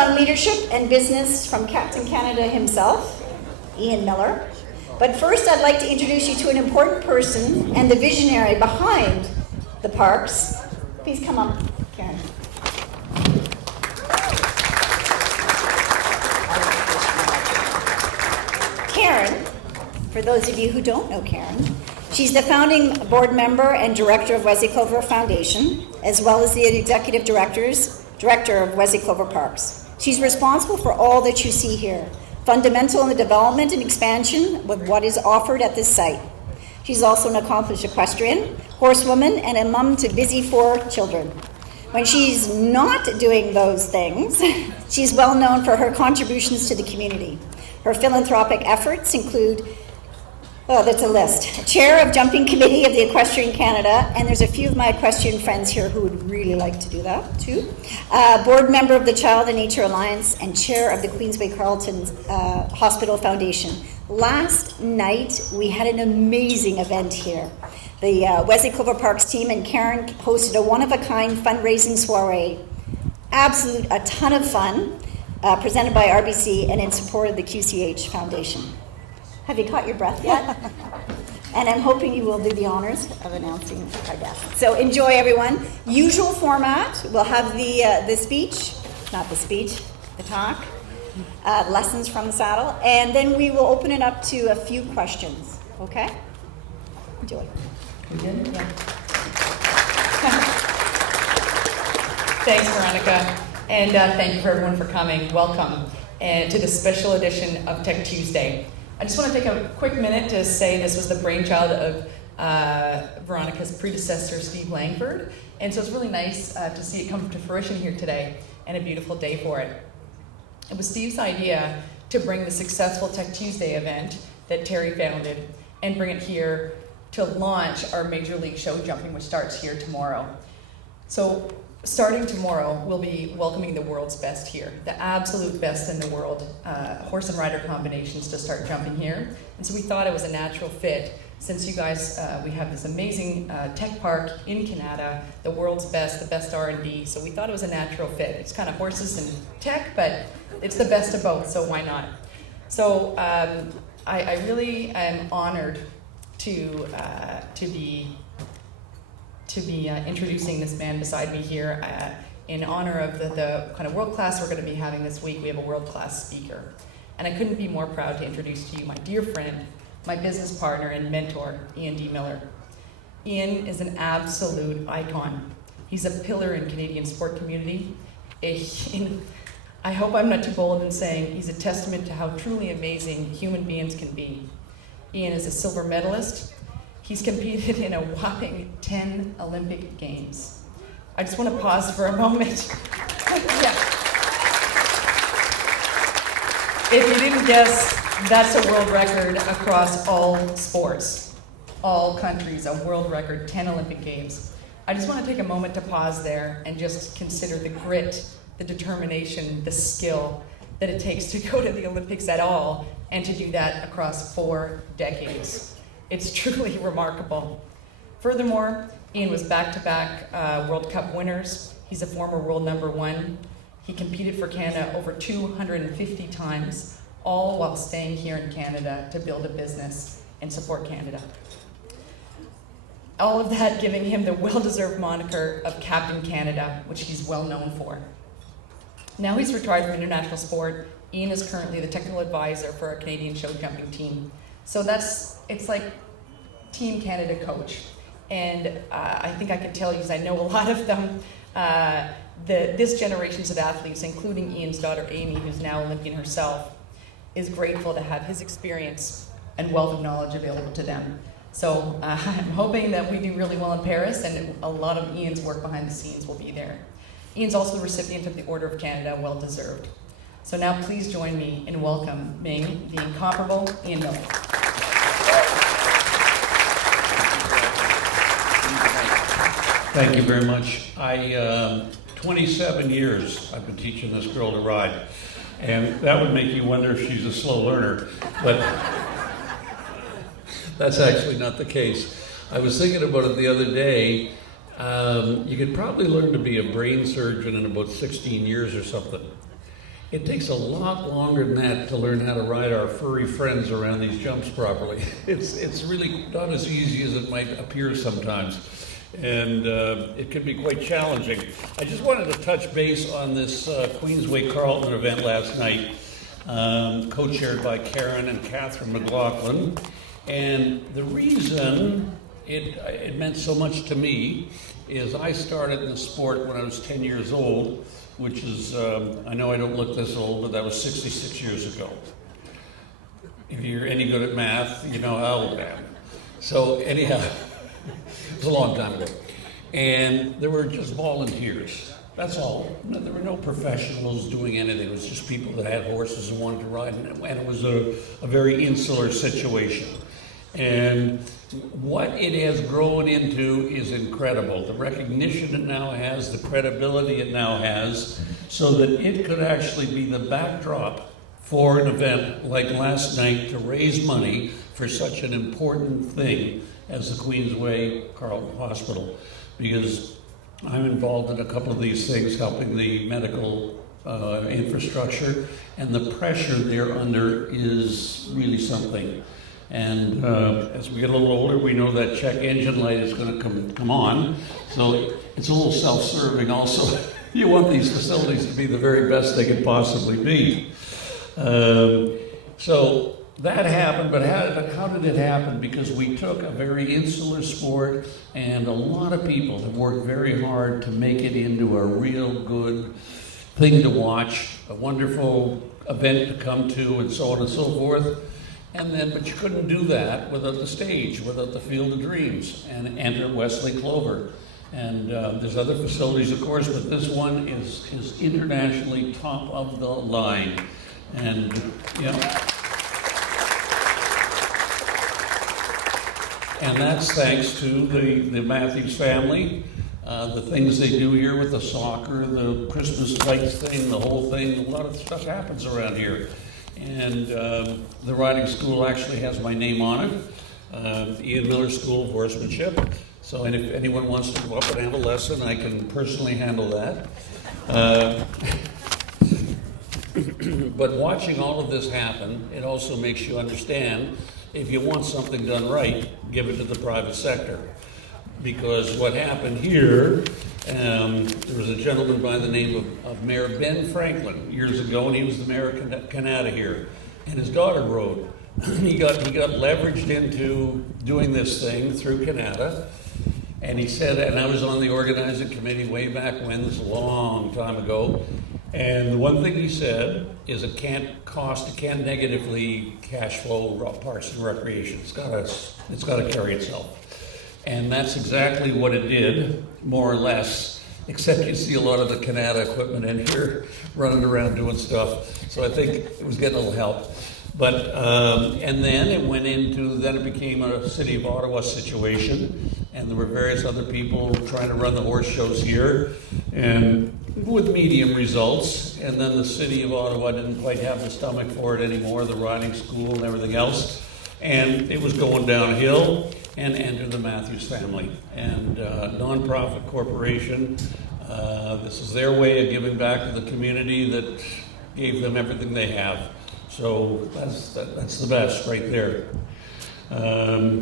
on leadership and business from Captain Canada himself, Ian Miller. But first, I'd like to introduce you to an important person and the visionary behind the parks. Please come up, Karen. Karen, for those of you who don't know Karen, she's the founding board member and director of Wesley Clover Foundation, as well as the executive director of Wesley Clover Parks. She's responsible for all that you see here, fundamental in the development and expansion with what is offered at this site. She's also an accomplished equestrian, horsewoman, and a mom to busy 4 children. When she's not doing those things, she's well known for her contributions to the community. Her philanthropic efforts include, that's a list. Chair of Jumping Committee of the Equestrian Canada, and there's a few of my equestrian friends here who would really like to do that too. Board member of the Child and Nature Alliance, and chair of the Queensway Carleton Hospital Foundation. Last night, we had an amazing event here. The Wesley Clover Parks team and Karen hosted a one-of-a-kind fundraising soiree. A ton of fun, presented by RBC and in support of the QCH Foundation. Have you caught your breath yet? And I'm hoping you will do the honors of announcing our guests. So enjoy, everyone. Usual format, we'll have the speech, not the speech, the talk, lessons from the saddle, and then we will open it up to a few questions, okay? Enjoy. We good? Yeah. Thanks, Veronica, and thank you for everyone for coming. Welcome to the special edition of Tech Tuesday. I just want to take a quick minute to say this was the brainchild of Veronica's predecessor, Steve Langford, and so it's really nice to see it come to fruition here today, and a beautiful day for it. It was Steve's idea to bring the successful Tech Tuesday event that Terry founded and bring it here to launch our Major League Show Jumping, which starts here tomorrow. So starting tomorrow, we'll be welcoming the world's best here, the absolute best in the world, horse and rider combinations to start jumping here. And so we thought it was a natural fit, since you guys, we have this amazing tech park in Canada, the world's best, the best R&D, so we thought it was a natural fit. It's kind of horses and tech, but it's the best of both, so why not? So I really am honored to be introducing this man beside me here in honor of the kind of world class we're going to be having this week. We have a world class speaker, and I couldn't be more proud to introduce to you my dear friend, my business partner and mentor, Ian D. Miller. Ian is an absolute icon. He's a pillar in Canadian sport community. I hope I'm not too bold in saying he's a testament to how truly amazing human beings can be. Ian is a silver medalist. He's competed in a whopping 10 Olympic Games. I just want to pause for a moment. Yeah. If you didn't guess, that's a world record across all sports, all countries, a world record, 10 Olympic Games. I just want to take a moment to pause there and just consider the grit, the determination, the skill that it takes to go to the Olympics at all and to do that across 4 decades. It's truly remarkable. Furthermore, Ian was back-to-back World Cup winners. He's a former world #1. He competed for Canada over 250 times, all while staying here in Canada to build a business and support Canada. All of that giving him the well-deserved moniker of Captain Canada, which he's well known for. Now he's retired from international sport. Ian is currently the technical advisor for our Canadian show jumping team. So it's like Team Canada coach. And I think I can tell you, because I know a lot of them, this generations of athletes, including Ian's daughter Amy, who's now Olympian herself, is grateful to have his experience and wealth of knowledge available to them. So I'm hoping that we do really well in Paris, and a lot of Ian's work behind the scenes will be there. Ian's also the recipient of the Order of Canada, well deserved. So now please join me in welcoming the incomparable Ian Miller. Thank you very much. 27 years I've been teaching this girl to ride, and that would make you wonder if she's a slow learner, but that's actually not the case. I was thinking about it the other day. You could probably learn to be a brain surgeon in about 16 years or something. It takes a lot longer than that to learn how to ride our furry friends around these jumps properly. It's really not as easy as it might appear sometimes, and it can be quite challenging. I just wanted to touch base on this Queensway Carlton event last night, co-chaired by Karen and Catherine McLaughlin, and the reason it meant so much to me is I started in the sport when I was 10 years old, which is, I know I don't look this old, but that was 66 years ago. If you're any good at math, you know how old I am. So anyhow, it was a long time ago. And there were just volunteers, that's all. There were no professionals doing anything. It was just people that had horses and wanted to ride, and it was a very insular situation. And what it has grown into is incredible. The recognition it now has, the credibility it now has, so that it could actually be the backdrop for an event like last night to raise money for such an important thing as the Queensway Carlton Hospital. Because I'm involved in a couple of these things, helping the medical infrastructure, and the pressure they're under is really something. And as we get a little older, we know that check engine light is going to come on. So it's a little self-serving also. You want these facilities to be the very best they can possibly be. So that happened, but how did it happen? Because we took a very insular sport, and a lot of people have worked very hard to make it into a real good thing to watch, a wonderful event to come to, and so on and so forth. And then, but you couldn't do that without the stage, without the Field of Dreams, and enter Wesley Clover. And there's other facilities, of course, but this one is internationally top of the line. And, you know, and that's thanks to the Matthews family, the things they do here with the soccer, the Christmas lights thing, the whole thing. A lot of stuff happens around here. And the riding school actually has my name on it, Ian Miller School of Horsemanship. So and if anyone wants to go up and have a lesson, I can personally handle that. But watching all of this happen, it also makes you understand, if you want something done right, give it to the private sector. Because what happened here, there was a gentleman by the name of Mayor Ben Franklin years ago, and he was the mayor of Canada here. And his daughter rode. he got leveraged into doing this thing through Canada. And he said, and I was on the organizing committee way back when, this is a long time ago. And the one thing he said is it can't negatively cash flow parks and recreation. It's got to carry itself. And that's exactly what it did, more or less, except you see a lot of the Canada equipment in here running around doing stuff. So I think it was getting a little help. But, and then it became a City of Ottawa situation, and there were various other people trying to run the horse shows here, and with medium results. And then the City of Ottawa didn't quite have the stomach for it anymore, the riding school and everything else. And it was going downhill, and enter the Matthews family. And nonprofit corporation, this is their way of giving back to the community that gave them everything they have. So that's the best right there. I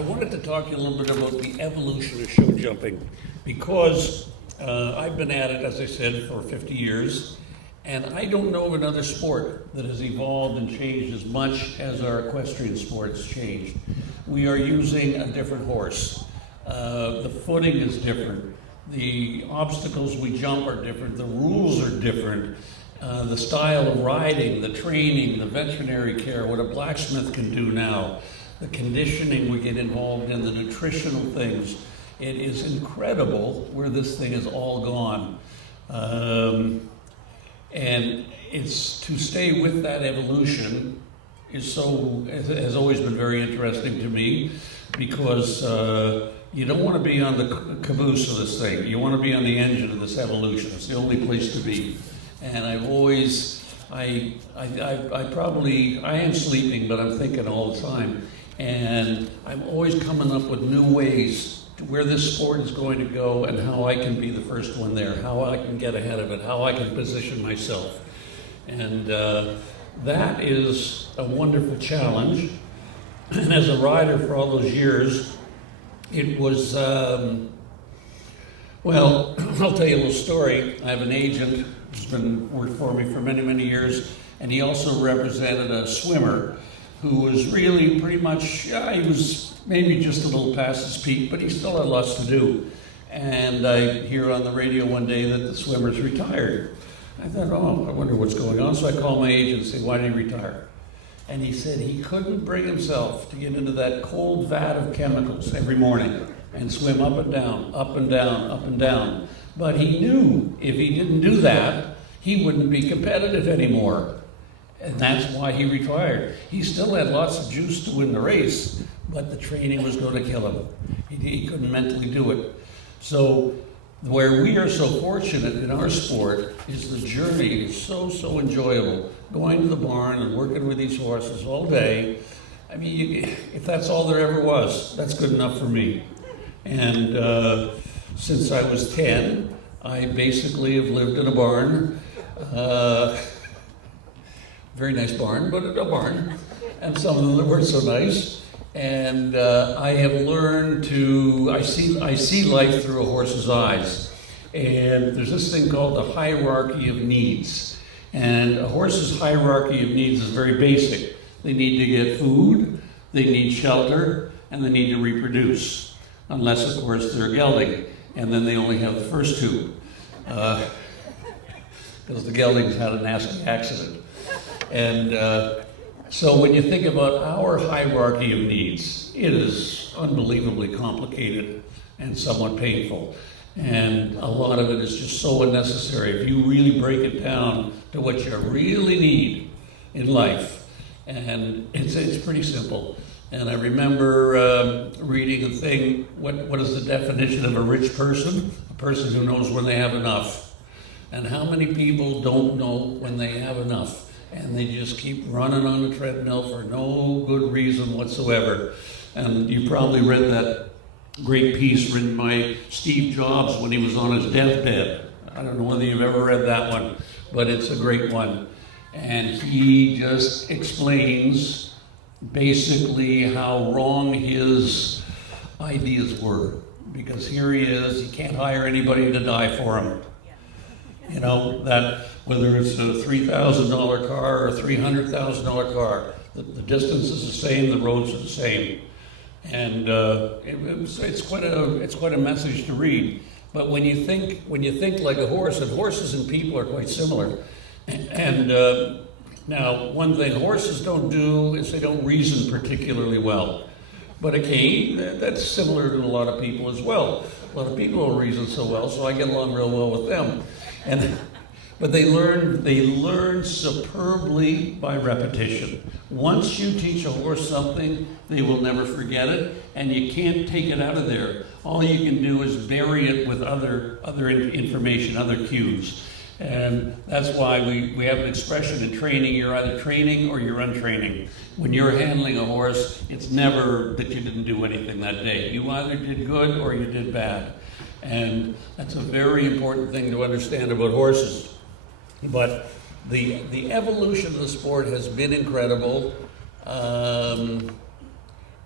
wanted to talk to you a little bit about the evolution of show jumping, because I've been at it, as I said, for 50 years. And I don't know of another sport that has evolved and changed as much as our equestrian sport has changed. We are using a different horse. The footing is different. The obstacles we jump are different. The rules are different. The style of riding, the training, the veterinary care, what a blacksmith can do now, the conditioning we get involved in, the nutritional things. It is incredible where this thing has all gone. And it's to stay with that evolution has always been very interesting to me, because you don't want to be on the caboose of this thing. You want to be on the engine of this evolution. It's the only place to be. And I am sleeping, but I'm thinking all the time. And I'm always coming up with new ways to where this sport is going to go and how I can be the first one there, how I can get ahead of it, how I can position myself. And that is a wonderful challenge. And as a rider for all those years, it was, well, I'll tell you a little story. I have an agent who's been worked for me for many, many years, and he also represented a swimmer who was really pretty much, he was maybe just a little past his peak, but he still had lots to do. And I hear on the radio one day that the swimmer's retired. I thought, oh, I wonder what's going on. So I called my agent and said, why did he retire? And he said he couldn't bring himself to get into that cold vat of chemicals every morning and swim up and down, up and down, up and down. But he knew if he didn't do that, he wouldn't be competitive anymore. And that's why he retired. He still had lots of juice to win the race, but the training was going to kill him. He couldn't mentally do it. So where we are so fortunate in our sport is the journey is so enjoyable. Going to the barn and working with these horses all day. I mean, if that's all there ever was, that's good enough for me. And since I was 10, I basically have lived in a barn. Very nice barn, but a barn. And some of them that weren't so nice. And I have learned to, I see life through a horse's eyes. And there's this thing called the hierarchy of needs. And a horse's hierarchy of needs is very basic. They need to get food, they need shelter, and they need to reproduce. Unless, of course, they're gelding, and then they only have the first two. Because the geldings had a nasty accident. And so when you think about our hierarchy of needs, it is unbelievably complicated and somewhat painful. And a lot of it is just so unnecessary. If you really break it down to what you really need in life, and it's pretty simple. And I remember reading a thing, what is the definition of a rich person? A person who knows when they have enough. And how many people don't know when they have enough? And they just keep running on the treadmill for no good reason whatsoever. And you probably read that great piece written by Steve Jobs when he was on his deathbed. I don't know whether you've ever read that one, but it's a great one. And he just explains basically how wrong his ideas were. Because here he is, he can't hire anybody to die for him. You know, that whether it's a $3,000 car or a $300,000 car, the distance is the same, the roads are the same. And it's quite a message to read. But when you think like a horse, and horses and people are quite similar. And now, one thing horses don't do is they don't reason particularly well. But a cane, that's similar to a lot of people as well. A lot of people don't reason so well, so I get along real well with them. But they learn superbly by repetition. Once you teach a horse something, they will never forget it, and you can't take it out of there. All you can do is bury it with other information, other cues. And that's why we have an expression in training, you're either training or you're untraining. When you're handling a horse, it's never that you didn't do anything that day. You either did good or you did bad. And that's a very important thing to understand about horses. But the evolution of the sport has been incredible.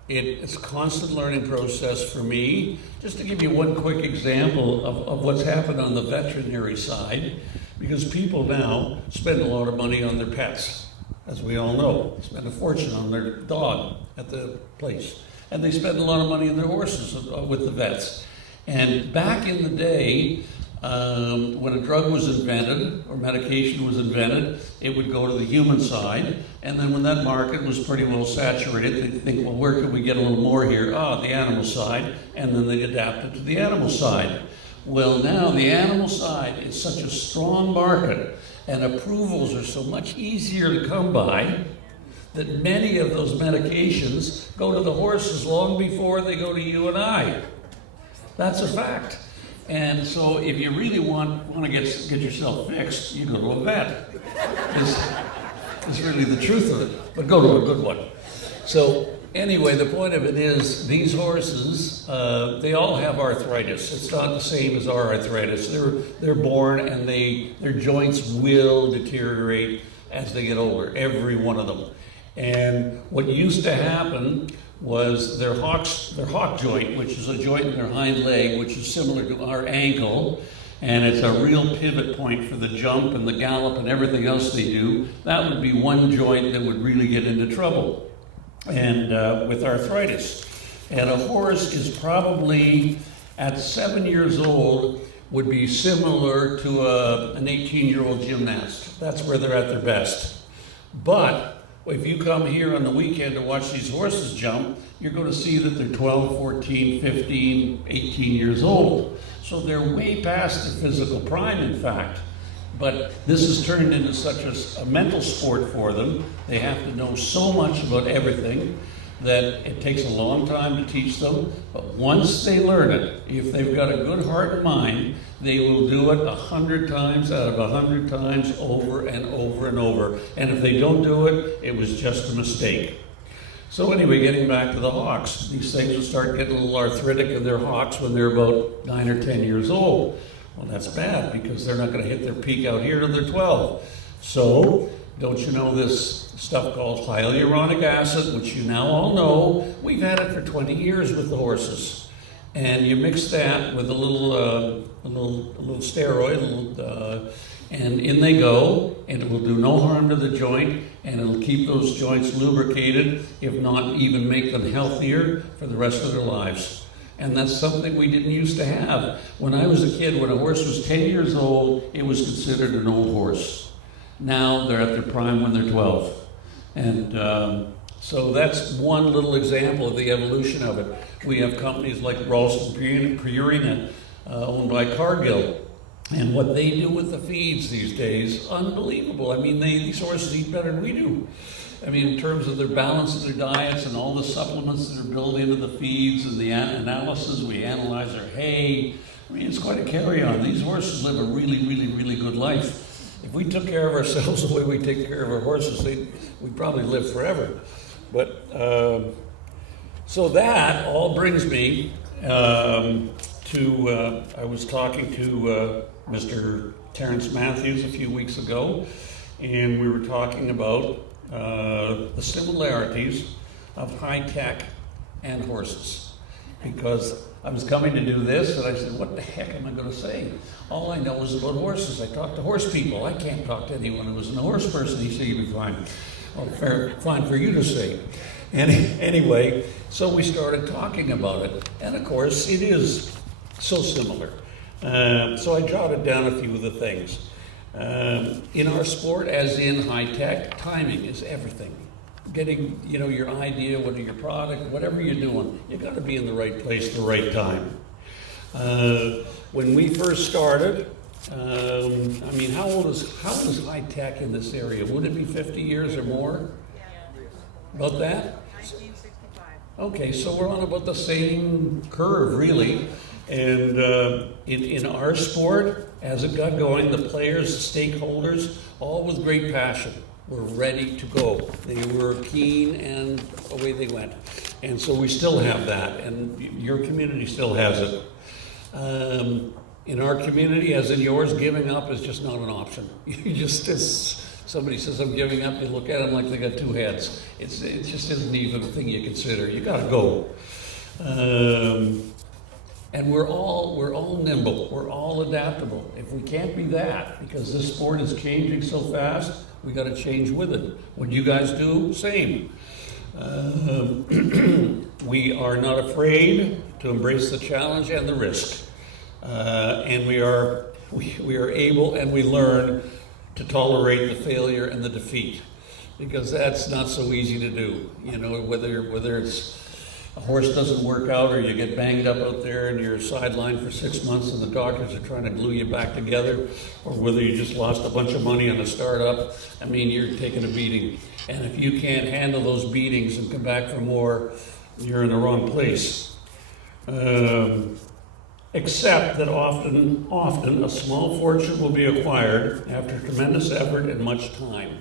It's a constant learning process for me. Just to give you one quick example of what's happened on the veterinary side, because people now spend a lot of money on their pets, as we all know. They spend a fortune on their dog at the place. And they spend a lot of money on their horses with the vets. And back in the day, when a drug was invented or medication was invented, it would go to the human side. And then when that market was pretty well saturated, they'd think, well, where can we get a little more here? The animal side. And then they adapted to the animal side. Well, now the animal side is such a strong market, and approvals are so much easier to come by, that many of those medications go to the horses long before they go to you and I. That's a fact. And so if you really want to get yourself fixed, you go to a vet. It's really the truth of it, but go to a good one. So anyway, the point of it is, these horses, they all have arthritis. It's not the same as our arthritis. They're born and their joints will deteriorate as they get older, every one of them. And what used to happen was their hock joint, which is a joint in their hind leg, which is similar to our ankle, and it's a real pivot point for the jump and the gallop and everything else they do. That would be one joint that would really get into trouble, and with arthritis. And a horse is probably, at 7 years old, would be similar to an 18-year-old gymnast. That's where they're at their best. But if you come here on the weekend to watch these horses jump, you're going to see that they're 12, 14, 15, 18 years old. So they're way past their physical prime, in fact. But this has turned into such a mental sport for them. They have to know so much about everything that it takes a long time to teach them. But once they learn it, if they've got a good heart and mind, they will do it 100 times out of 100 times over and over and over. And if they don't do it, it was just a mistake. So anyway, getting back to the hocks, these things will start getting a little arthritic in their hocks when they're about 9 or 10 years old. Well, that's bad because they're not going to hit their peak out here till they're 12. So, don't you know this stuff called hyaluronic acid, which you now all know? We've had it for 20 years with the horses. And you mix that with a little steroid, and in they go, and it will do no harm to the joint, and it'll keep those joints lubricated, if not even make them healthier for the rest of their lives. And that's something we didn't used to have. When I was a kid, when a horse was 10 years old, it was considered an old horse. Now they're at their prime when they're 12. And so that's one little example of the evolution of it. We have companies like Ralston Purina, owned by Cargill. And what they do with the feeds these days, unbelievable. I mean, these horses eat better than we do. I mean, in terms of their balance of their diets and all the supplements that are built into the feeds and the analysis, we analyze their hay. I mean, it's quite a carry-on. These horses live a really, really, really good life. If we took care of ourselves the way we take care of our horses, we'd probably live forever. But, so that all brings me to, I was talking to Mr. Terrence Matthews a few weeks ago, and we were talking about the similarities of high-tech and horses. Because I was coming to do this, and I said, what the heck am I going to say? All I know is about horses. I talk to horse people. I can't talk to anyone who isn't a horse person. He said, you'll be fine. Well, fine for you to say. And anyway, so we started talking about it. And of course, it is so similar. So I jotted down a few of the things. In our sport, as in high tech, timing is everything. Getting, your idea, whether your product, whatever you're doing, you got to be in the right place at the right time. When we first started, how old is high tech in this area? Would it be 50 years or more? About that? 1965. Okay, so we're on about the same curve, really. And in our sport, as it got going, the players, the stakeholders, all with great passion, were ready to go. They were keen, and away they went. And so we still have that, and your community still has it. In our community, as in yours, giving up is just not an option. You just, somebody says, I'm giving up, you look at them like they got two heads. It just isn't even a thing you consider. You gotta go. And we're all nimble, we're all adaptable. If we can't be that, because this sport is changing so fast, we got to change with it. What you guys do, same. We are not afraid to embrace the challenge and the risk, and we are able, and we learn to tolerate the failure and the defeat, because that's not so easy to do. Whether it's a horse doesn't work out, or you get banged up out there and you're sidelined for 6 months and the doctors are trying to glue you back together, or whether you just lost a bunch of money on a startup, you're taking a beating. And if you can't handle those beatings and come back for more, you're in the wrong place. Except that often a small fortune will be acquired after tremendous effort and much time.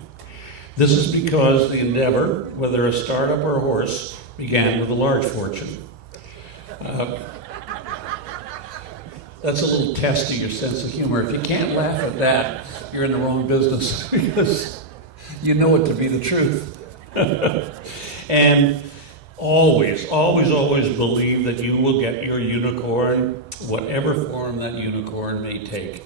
This is because the endeavor, whether a startup or a horse, began with a large fortune. That's a little test of your sense of humor. If you can't laugh at that, you're in the wrong business because you know it to be the truth. And always, always, always believe that you will get your unicorn, whatever form that unicorn may take.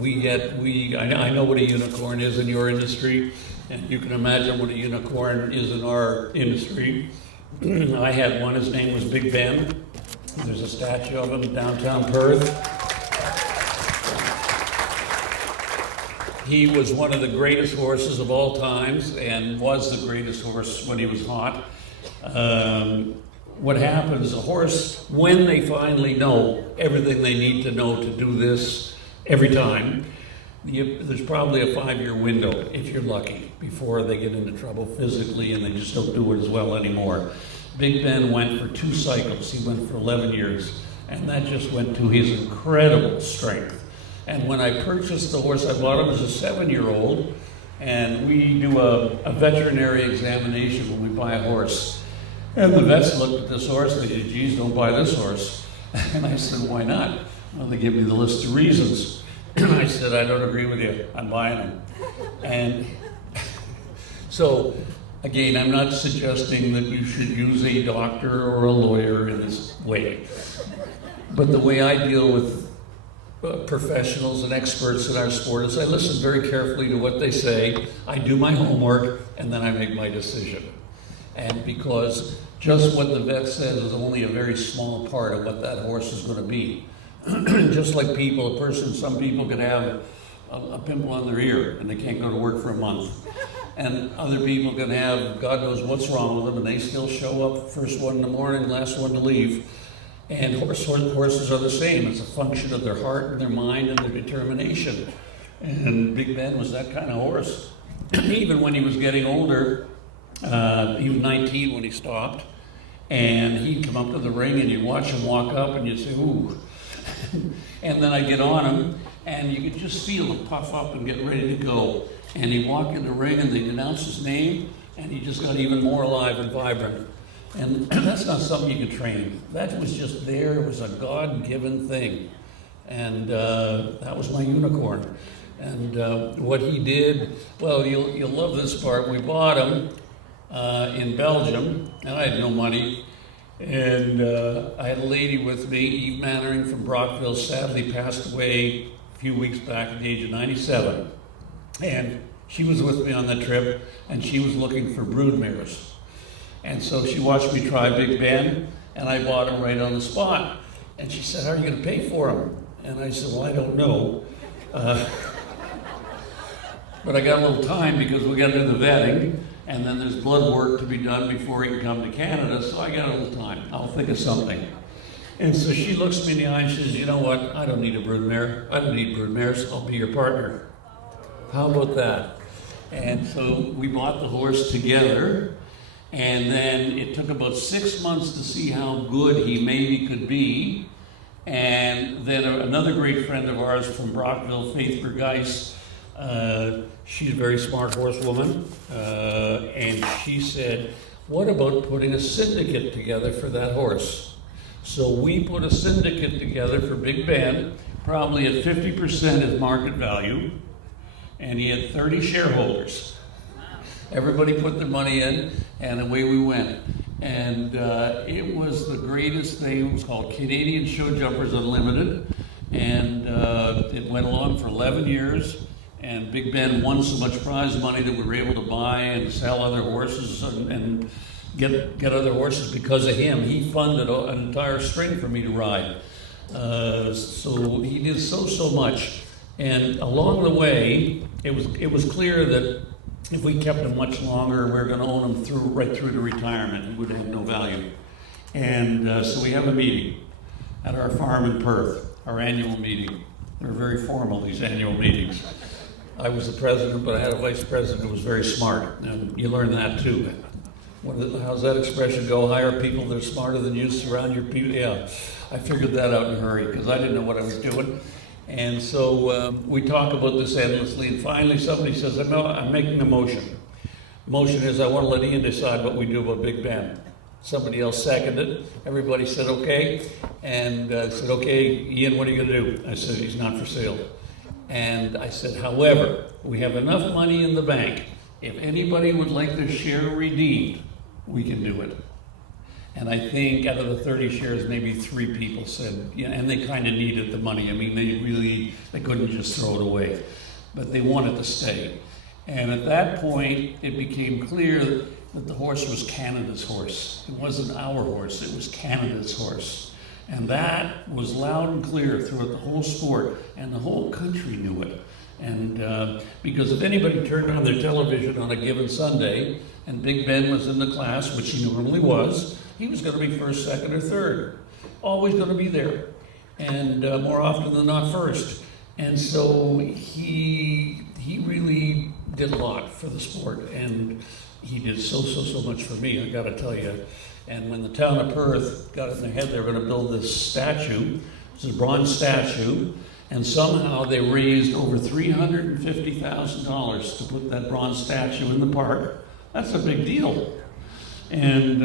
I know what a unicorn is in your industry, and you can imagine what a unicorn is in our industry. I had one, his name was Big Ben. There's a statue of him in downtown Perth. He was one of the greatest horses of all times and was the greatest horse when he was hot. What happens, a horse, when they finally know everything they need to know to do this every time, there's probably a 5-year window, if you're lucky, before they get into trouble physically and they just don't do it as well anymore. Big Ben went for 2 cycles. He went for 11 years, and that just went to his incredible strength. And when I purchased the horse, I bought him as a 7-year-old, and we do a veterinary examination when we buy a horse. And the vets looked at this horse and they said, geez, don't buy this horse. And I said, why not? Well, they gave me the list of reasons. I said, I don't agree with you. I'm buying him. And so, again, I'm not suggesting that you should use a doctor or a lawyer in this way. But the way I deal with professionals and experts in our sport is I listen very carefully to what they say, I do my homework, and then I make my decision. And because just what the vet says is only a very small part of what that horse is going to be. Just like people, some people can have a pimple on their ear and they can't go to work for a month. And other people can have, God knows what's wrong with them, and they still show up, first one in the morning, last one to leave. And horses are the same. It's a function of their heart and their mind and their determination. And Big Ben was that kind of horse. Even when he was getting older, he was 19 when he stopped, and he'd come up to the ring and you'd watch him walk up and you'd say, ooh. And then I'd get on him and you could just feel him puff up and get ready to go. And he'd walk in the ring and they'd announce his name and he just got even more alive and vibrant. And that's not something you can train. That was just there. It was a God-given thing. And that was my unicorn. And what he did, well, you'll love this part. We bought him in Belgium, and I had no money. And I had a lady with me, Eve Mannering from Brockville, sadly passed away a few weeks back at the age of 97. And she was with me on that trip, and she was looking for broodmares. And so she watched me try Big Ben, and I bought him right on the spot. And she said, how are you going to pay for him? And I said, well, I don't know. But I got a little time because we got to do the vetting, and then there's blood work to be done before he can come to Canada, so I got a little time. I'll think of something. And so she looks me in the eye and she says, you know what, I don't need a broodmare. I don't need broodmares, I'll be your partner. How about that? And so we bought the horse together, and then it took about 6 months to see how good he maybe could be. And then another great friend of ours from Brockville, Faith Bergeis, she's a very smart horsewoman, and she said, what about putting a syndicate together for that horse? So we put a syndicate together for Big Ben, probably at 50% his market value, and he had 30 shareholders. Everybody put their money in, and away we went. And it was the greatest thing. It was called Canadian Show Jumpers Unlimited, and it went along for 11 years. And Big Ben won so much prize money that we were able to buy and sell other horses and get other horses because of him. He funded an entire string for me to ride. So he did so much. And along the way, it was clear that if we kept him much longer, we were going to own him right through to retirement. He would have no value. And so we have a meeting at our farm in Perth, our annual meeting. They're very formal, these annual meetings. I was the president, but I had a vice president who was very smart, and you learn that too. How's that expression go? Hire people that are smarter than you, surround your people. Yeah, I figured that out in a hurry because I didn't know what I was doing. And so we talk about this endlessly, and finally somebody says, I'm making a motion. The motion is I want to let Ian decide what we do about Big Ben. Somebody else seconded. Everybody said okay. And I said, okay, Ian, what are you going to do? I said, he's not for sale. And I said, however, we have enough money in the bank. If anybody would like their share redeemed, we can do it. And I think out of the 30 shares, maybe 3 people said, yeah, and they kind of needed the money. I mean, they couldn't just throw it away, but they wanted to stay. And at that point, it became clear that the horse was Canada's horse. It wasn't our horse, it was Canada's horse. And that was loud and clear throughout the whole sport, and the whole country knew it. And because if anybody turned on their television on a given Sunday, and Big Ben was in the class, which he normally was, he was going to be first, second, or third. Always going to be there. And more often than not, first. And so he really did a lot for the sport. And he did so much for me, I got to tell you. And when the town of Perth got it in their head they were going to build this statue, it's a bronze statue, and somehow they raised over $350,000 to put that bronze statue in the park. That's a big deal. And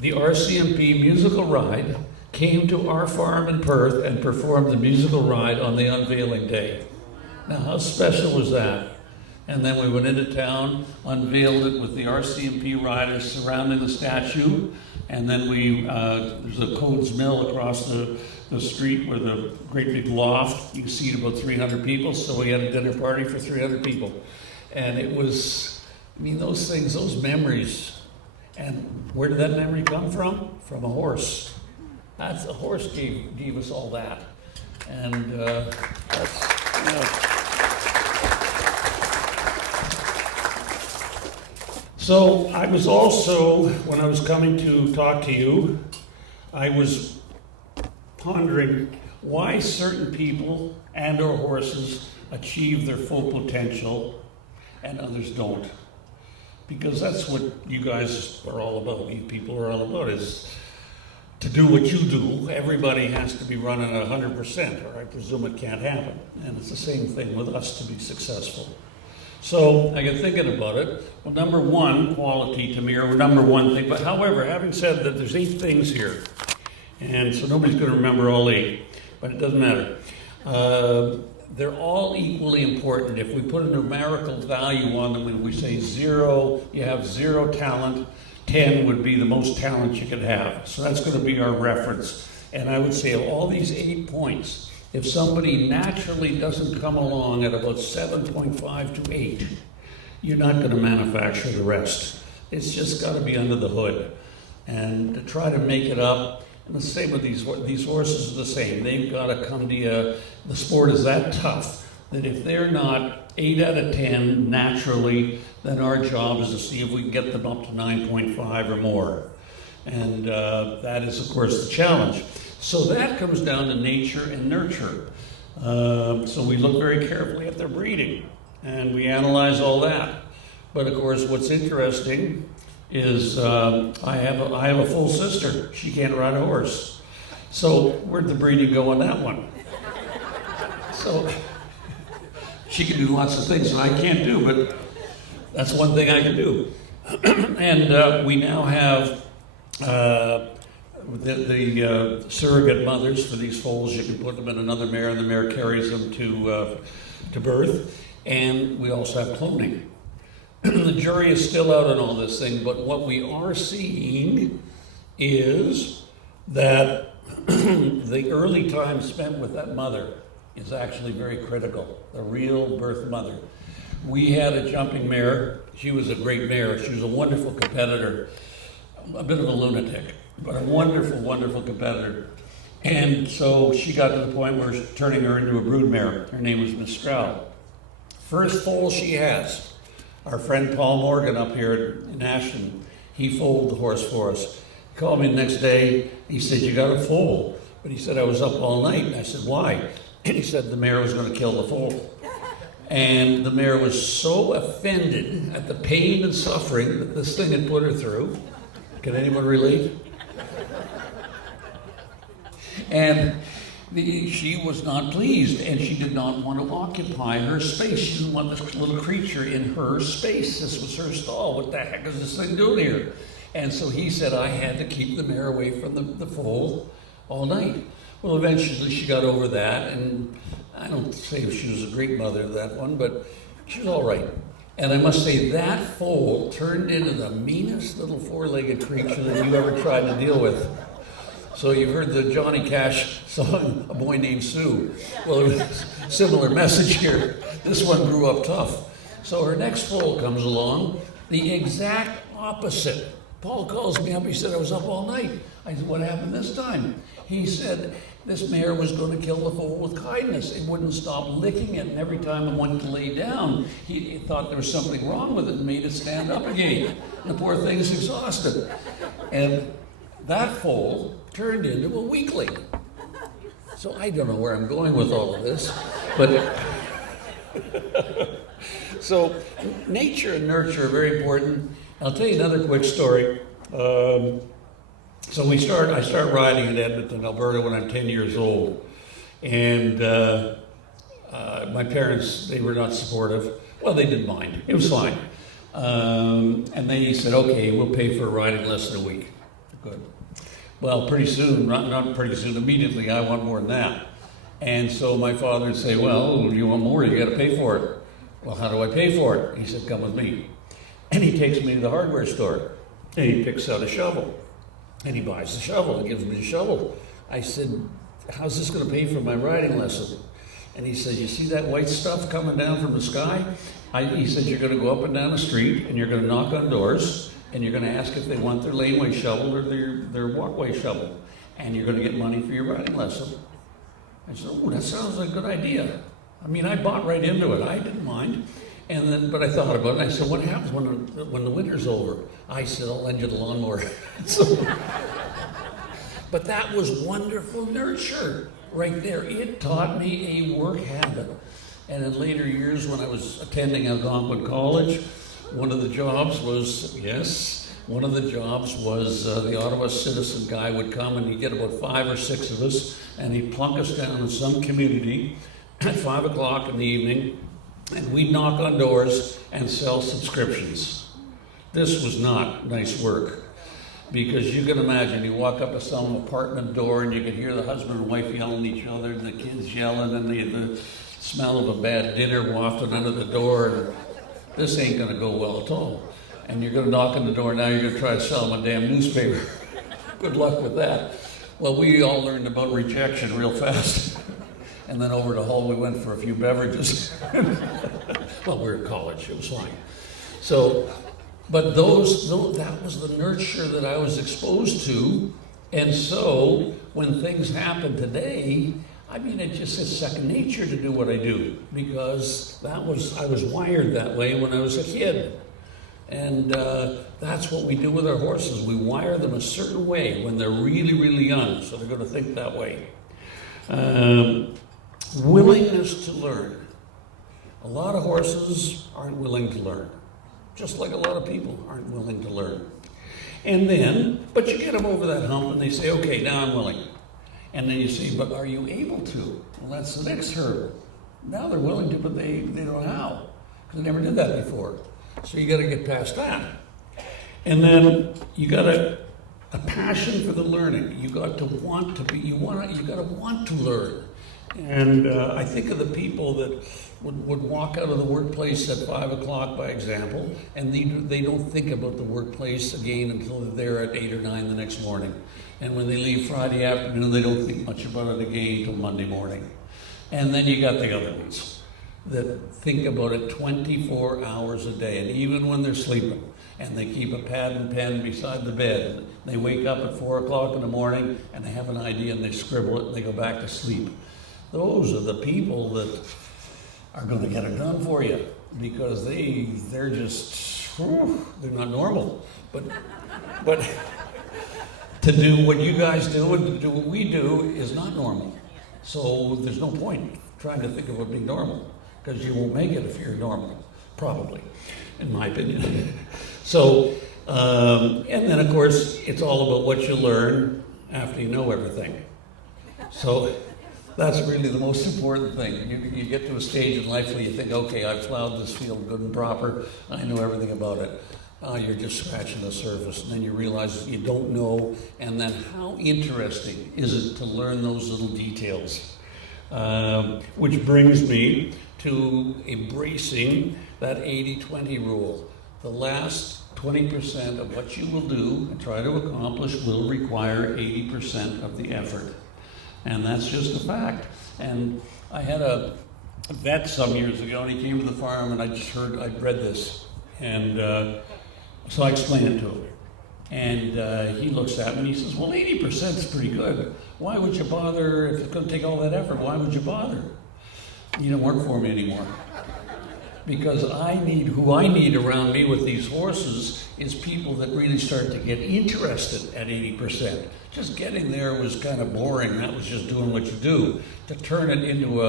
the RCMP musical ride came to our farm in Perth and performed the musical ride on the unveiling day. Now, how special was that? And then we went into town, unveiled it with the RCMP riders surrounding the statue, and then there's a Codes Mill across the street where the great big loft, you seat about 300 people, so we had a dinner party for 300 people. And it was, I mean, those things, those memories, and where did that memory come from? From a horse. A horse gave us all that. And that's, you know. So I was also, when I was coming to talk to you, I was pondering why certain people and or horses achieve their full potential and others don't. Because that's what you guys are all about, you people are all about, is to do what you do. Everybody has to be running at 100%, or I presume it can't happen. And it's the same thing with us to be successful. So I got thinking about it. Well, number one, quality to me, or number one thing. But however, having said that, there's 8 things here. And so nobody's going to remember all 8, but it doesn't matter. They're all equally important. If we put a numerical value on them, and we say 0, you have 0 talent, 10 would be the most talent you could have. So that's going to be our reference. And I would say of all these 8 points, if somebody naturally doesn't come along at about 7.5 to 8, you're not going to manufacture the rest. It's just got to be under the hood. And to try to make it up, and the same with these horses are the same. They've got to come to you. The sport is that tough that if they're not 8 out of 10 naturally, then our job is to see if we can get them up to 9.5 or more. And that is, of course, the challenge. So that comes down to nature and nurture. So we look very carefully at their breeding, and we analyze all that. But of course, what's interesting is I have a full sister. She can't ride a horse. So where'd the breeding go on that one? So she can do lots of things that I can't do, but that's one thing I can do. And we now have the surrogate mothers for these foals. You can put them in another mare, and the mare carries them to birth. And we also have cloning. The jury is still out on all this thing, but what we are seeing is that the early time spent with that mother is actually very critical, the real birth mother. We had a jumping mare. She was a great mare. She was a wonderful competitor, a bit of a lunatic, but a wonderful, wonderful competitor. And so she got to the point where turning her into a brood mare. Her name was Miss Stroud. First foal she has. Our friend Paul Morgan up here in Ashton, he foaled the horse for us. He called me the next day. He said, "You got a foal." But he said, "I was up all night." And I said, "Why?" And he said the mare was going to kill the foal. And the mare was so offended at the pain and suffering that this thing had put her through. Can anyone relate? And she was not pleased, and she did not want to occupy her space. She didn't want this little creature in her space. This was her stall. What the heck is this thing doing here? And so he said I had to keep the mare away from the foal all night. Well, eventually she got over that, and I don't say if she was a great mother, that one, but she was all right. And I must say that foal turned into the meanest little four-legged creature that you ever tried to deal with. So you've heard the Johnny Cash song, A Boy Named Sue. Well, it was a similar message here. This one grew up tough. So her next foal comes along, the exact opposite. Paul calls me up, he said, I was up all night. I said, what happened this time? He said, this mare was going to kill the foal with kindness. It wouldn't stop licking it, and every time it wanted to lay down, he thought there was something wrong with it and made it stand up again. And the poor thing's exhausted. And that foal turned into a weakling. So I don't know where I'm going with all of this, but so nature and nurture are very important. I'll tell you another quick story. So I start riding in Edmonton, Alberta when I'm 10 years old. And my parents, they were not supportive. Well, they didn't mind. It was fine. And they said, okay, we'll pay for a riding lesson a week. Good. Well, pretty soon, not pretty soon, immediately, I want more than that. And so my father would say, well, you want more, you got to pay for it. Well, how do I pay for it? He said, come with me. And he takes me to the hardware store, and he picks out a shovel. And he buys the shovel and gives me the shovel. I said, how's this going to pay for my riding lesson? And he said, you see that white stuff coming down from the sky? He said, you're going to go up and down the street, and you're going to knock on doors, and you're going to ask if they want their laneway shovel or their walkway shovel. And you're going to get money for your riding lesson. I said, oh, that sounds like a good idea. I mean, I bought right into it. I didn't mind. And then, but I thought about it, and I said, what happens when the winter's over? I said, I'll lend you the lawnmower. But that was wonderful nurture right there. It taught me a work habit. And in later years, when I was attending Algonquin College, one of the jobs was the Ottawa Citizen guy would come, and he'd get about 5 or 6 of us, and he'd plunk us down in some community at 5 o'clock in the evening, and we'd knock on doors and sell subscriptions. This was not nice work, because you can imagine, you walk up to some apartment door and you can hear the husband and wife yelling at each other, and the kids yelling, and the smell of a bad dinner wafting under the door, and this ain't gonna go well at all. And you're gonna knock on the door, now you're gonna try to sell them a damn newspaper. Good luck with that. Well, we all learned about rejection real fast. And then over the hall we went for a few beverages. Well, we were in college, it was fine. So, but that was the nurture that I was exposed to. And so, when things happen today, I mean, it just is second nature to do what I do, because I was wired that way when I was a kid. And that's what we do with our horses. We wire them a certain way when they're really, really young, so they're going to think that way. Willingness to learn. A lot of horses aren't willing to learn, just like a lot of people aren't willing to learn. And then, but you get them over that hump and they say, okay, now I'm willing. And then you say, but are you able to? Well, that's the next hurdle. Now they're willing to, but they don't know how, because they never did that before. So you got to get past that. And then you got a passion for the learning. You got to want to be, you got to want to learn. And I think of the people that would walk out of the workplace at 5 o'clock, by example, and they don't think about the workplace again until they're there at 8 or 9 the next morning. And when they leave Friday afternoon, they don't think much about it again until Monday morning. And then you got the other ones that think about it 24 hours a day, and even when they're sleeping, and they keep a pad and pen beside the bed. They wake up at 4 o'clock in the morning, and they have an idea, and they scribble it, and they go back to sleep. Those are the people that are going to get it done for you, because they're just, they're not normal. But to do what you guys do and to do what we do is not normal. So there's no point trying to think about being normal, because you won't make it if you're normal, probably, in my opinion. So, and then of course, it's all about what you learn after you know everything. So that's really the most important thing. You get to a stage in life where you think, okay, I've plowed this field good and proper, I know everything about it. you're just scratching the surface, and then you realize you don't know, and then how interesting is it to learn those little details? Which brings me to embracing that 80-20 rule. The last 20% of what you will do and try to accomplish will require 80% of the effort. And that's just a fact. And I had a vet some years ago, and he came to the farm, and I'd read this. And so I explained it to him. And he looks at me and he says, well, 80% is pretty good. Why would you bother? If it's going to take all that effort, why would you bother? You don't work for me anymore. Because who I need around me with these horses is people that really start to get interested at 80%. Just getting there was kind of boring. That was just doing what you do. To turn it into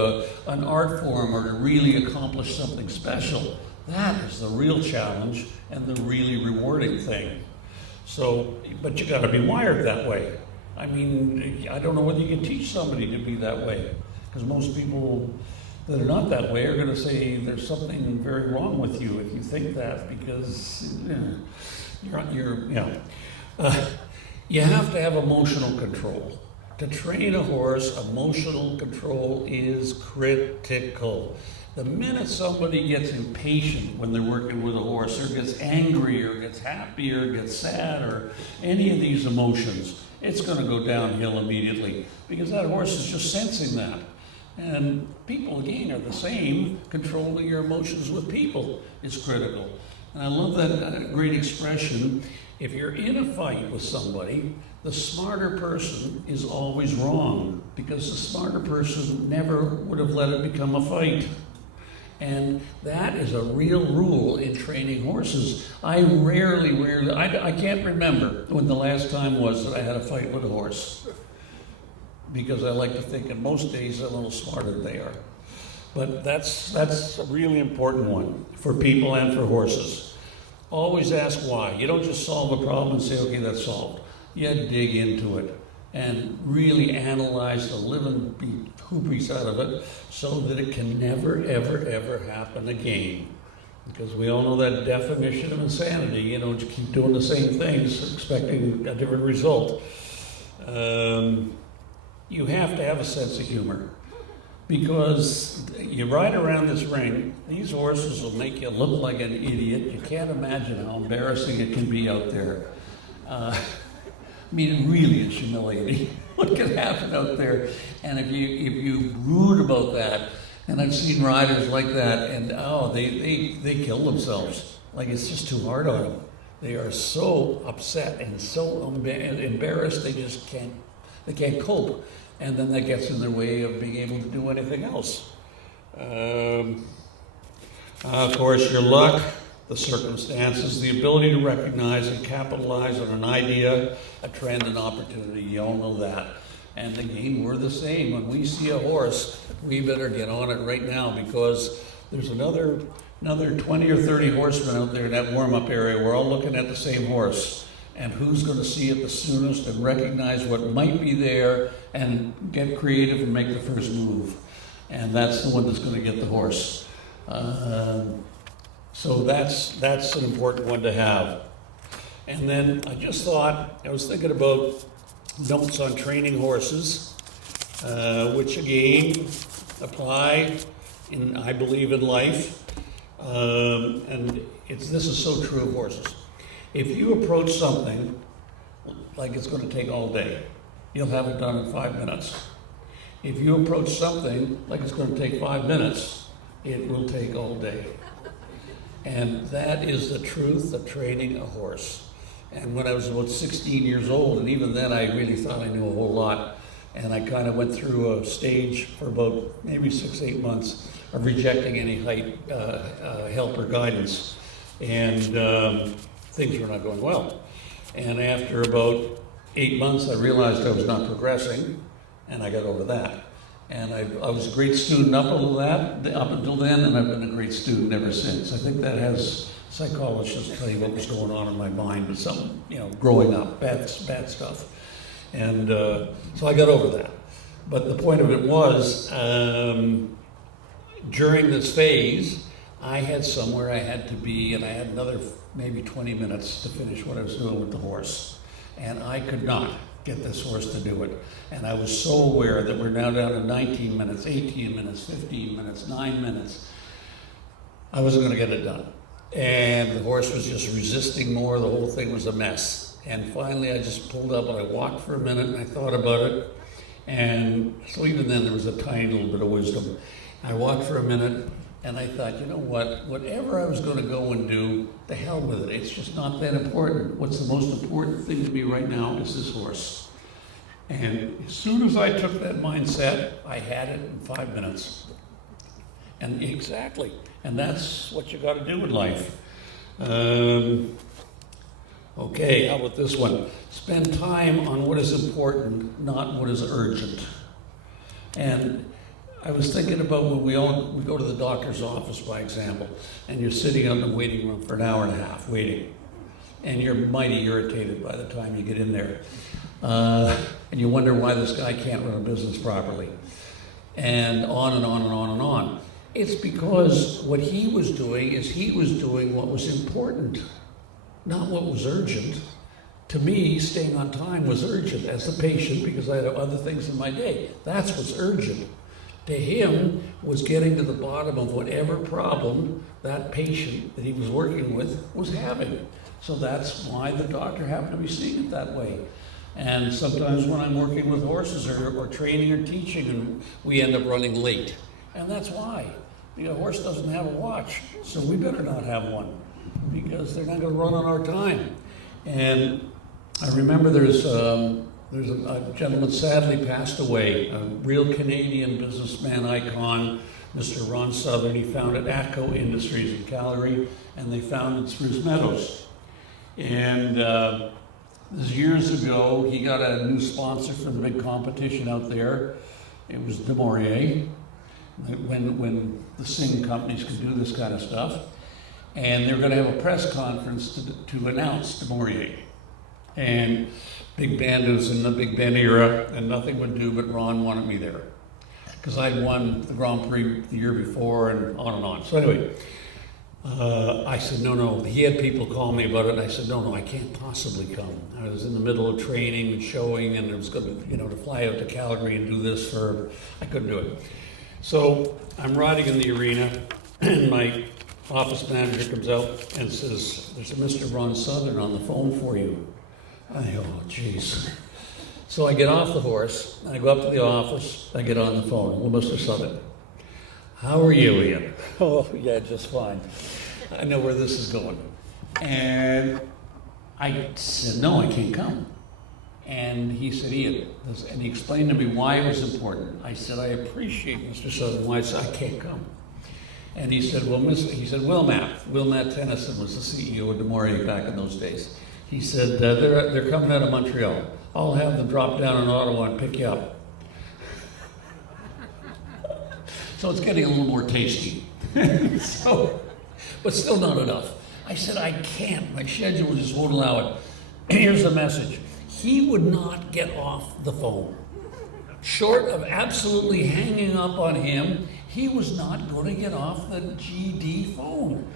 an art form or to really accomplish something special, that is the real challenge and the really rewarding thing. So, but you got to be wired that way. I mean, I don't know whether you can teach somebody to be that way, because most people that are not that way are going to say there's something very wrong with you if you think that, because you have to have emotional control. To train a horse, emotional control is critical. The minute somebody gets impatient when they're working with a horse, or gets angry, or gets happy, or gets sad, or any of these emotions, it's going to go downhill immediately, because that horse is just sensing that. And people, again, are the same. Controlling your emotions with people is critical. And I love that great expression. If you're in a fight with somebody, the smarter person is always wrong, because the smarter person never would have let it become a fight. And that is a real rule in training horses. I can't remember when the last time was that I had a fight with a horse, because I like to think in most days I'm a little smarter than they are. But that's a really important one for people and for horses. Always ask why. You don't just solve a problem and say, okay, that's solved. You dig into it and really analyze the living hoopies out of it so that it can never, ever, ever happen again. Because we all know that definition of insanity, you keep doing the same things, expecting a different result. You have to have a sense of humor, because you ride around this ring, these horses will make you look like an idiot. You can't imagine how embarrassing it can be out there. I mean, it really is humiliating what can happen out there. And if you brood about that, and I've seen riders like that, and they kill themselves. Like, it's just too hard on them. They are so upset and so embarrassed, they just can't cope. And then that gets in their way of being able to do anything else. Of course, your luck, the circumstances, the ability to recognize and capitalize on an idea, a trend, an opportunity. You all know that. And again, we're the same. When we see a horse, we better get on it right now, because there's another 20 or 30 horsemen out there in that warm-up area. We're all looking at the same horse. And who's going to see it the soonest and recognize what might be there and get creative and make the first move. And that's the one that's going to get the horse. So that's an important one to have. And then I was thinking about notes on training horses, which again apply I believe in life. And this is so true of horses. If you approach something like it's going to take all day, you'll have it done in 5 minutes. If you approach something like it's going to take 5 minutes, it will take all day. And that is the truth of training a horse. And when I was about 16 years old, and even then I really thought I knew a whole lot, and I kind of went through a stage for about maybe 6-8 months of rejecting any help or guidance. And things were not going well. And after about 8 months, I realized I was not progressing, and I got over that. And I was a great student up until then, and I've been a great student ever since. I think that has psychologists tell you what was going on in my mind, but some, growing up, bad stuff. And so I got over that. But the point of it was, during this phase, I had somewhere I had to be, and I had another maybe 20 minutes to finish what I was doing with the horse. And I could not get this horse to do it. And I was so aware that we're now down to 19 minutes, 18 minutes, 15 minutes, 9 minutes. I wasn't going to get it done. And the horse was just resisting more. The whole thing was a mess. And finally, I just pulled up and I walked for a minute and I thought about it. And so even then, there was a tiny little bit of wisdom. I walked for a minute and I thought, you know what? Whatever I was going to go and do, the hell with it. It's just not that important. What's the most important thing to me right now is this horse. And as soon as I took that mindset, I had it in 5 minutes. And exactly. And that's what you got to do in life. Okay, how about this one? Spend time on what is important, not what is urgent. And I was thinking about when we go to the doctor's office, by example, and you're sitting in the waiting room for an hour and a half waiting, and you're mighty irritated by the time you get in there. And you wonder why this guy can't run a business properly. And on and on and on and on. It's because what he was doing is he was doing what was important, not what was urgent. To me, staying on time was urgent as the patient because I had other things in my day. That's what's urgent. To him was getting to the bottom of whatever problem that patient that he was working with was having. So that's why the doctor happened to be seeing it that way. And sometimes when I'm working with horses or training or teaching, and we end up running late. And that's why. The horse doesn't have a watch, so we better not have one because they're not going to run on our time. And I remember there's a gentleman sadly passed away, a real Canadian businessman icon, Mr. Ron Southern. He founded Atco Industries in Calgary, and they founded Spruce Meadows. And this years ago, he got a new sponsor for the big competition out there. It was De Maurier. When the Sing companies could do this kind of stuff. And they were going to have a press conference to announce De Maurier. And Big Band was in the Big Band era, and nothing would do, but Ron wanted me there. Because I'd won the Grand Prix the year before, and on and on. So anyway, I said, no. He had people call me about it, and I said, no, I can't possibly come. I was in the middle of training and showing, and it was going to fly out to Calgary and do this I couldn't do it. So I'm riding in the arena, and my office manager comes out and says, there's a Mr. Ron Southern on the phone for you. I go, oh, geez. So I get off the horse, and I go up to the office, I get on the phone. Well, Mr. Southern, how are you, Ian? Oh, yeah, just fine. I know where this is going. And I said, no, I can't come. And he said, Ian, and he explained to me why it was important. I said, I appreciate Mr. Southern, why I can't come. And he said, Will Matt Tennyson was the CEO of De Maurier back in those days. He said, they're coming out of Montreal. I'll have them drop down in Ottawa and pick you up. So it's getting a little more tasty. But still not enough. I said, I can't. My schedule just won't allow it. Here's the message. He would not get off the phone. Short of absolutely hanging up on him, he was not going to get off the GD phone.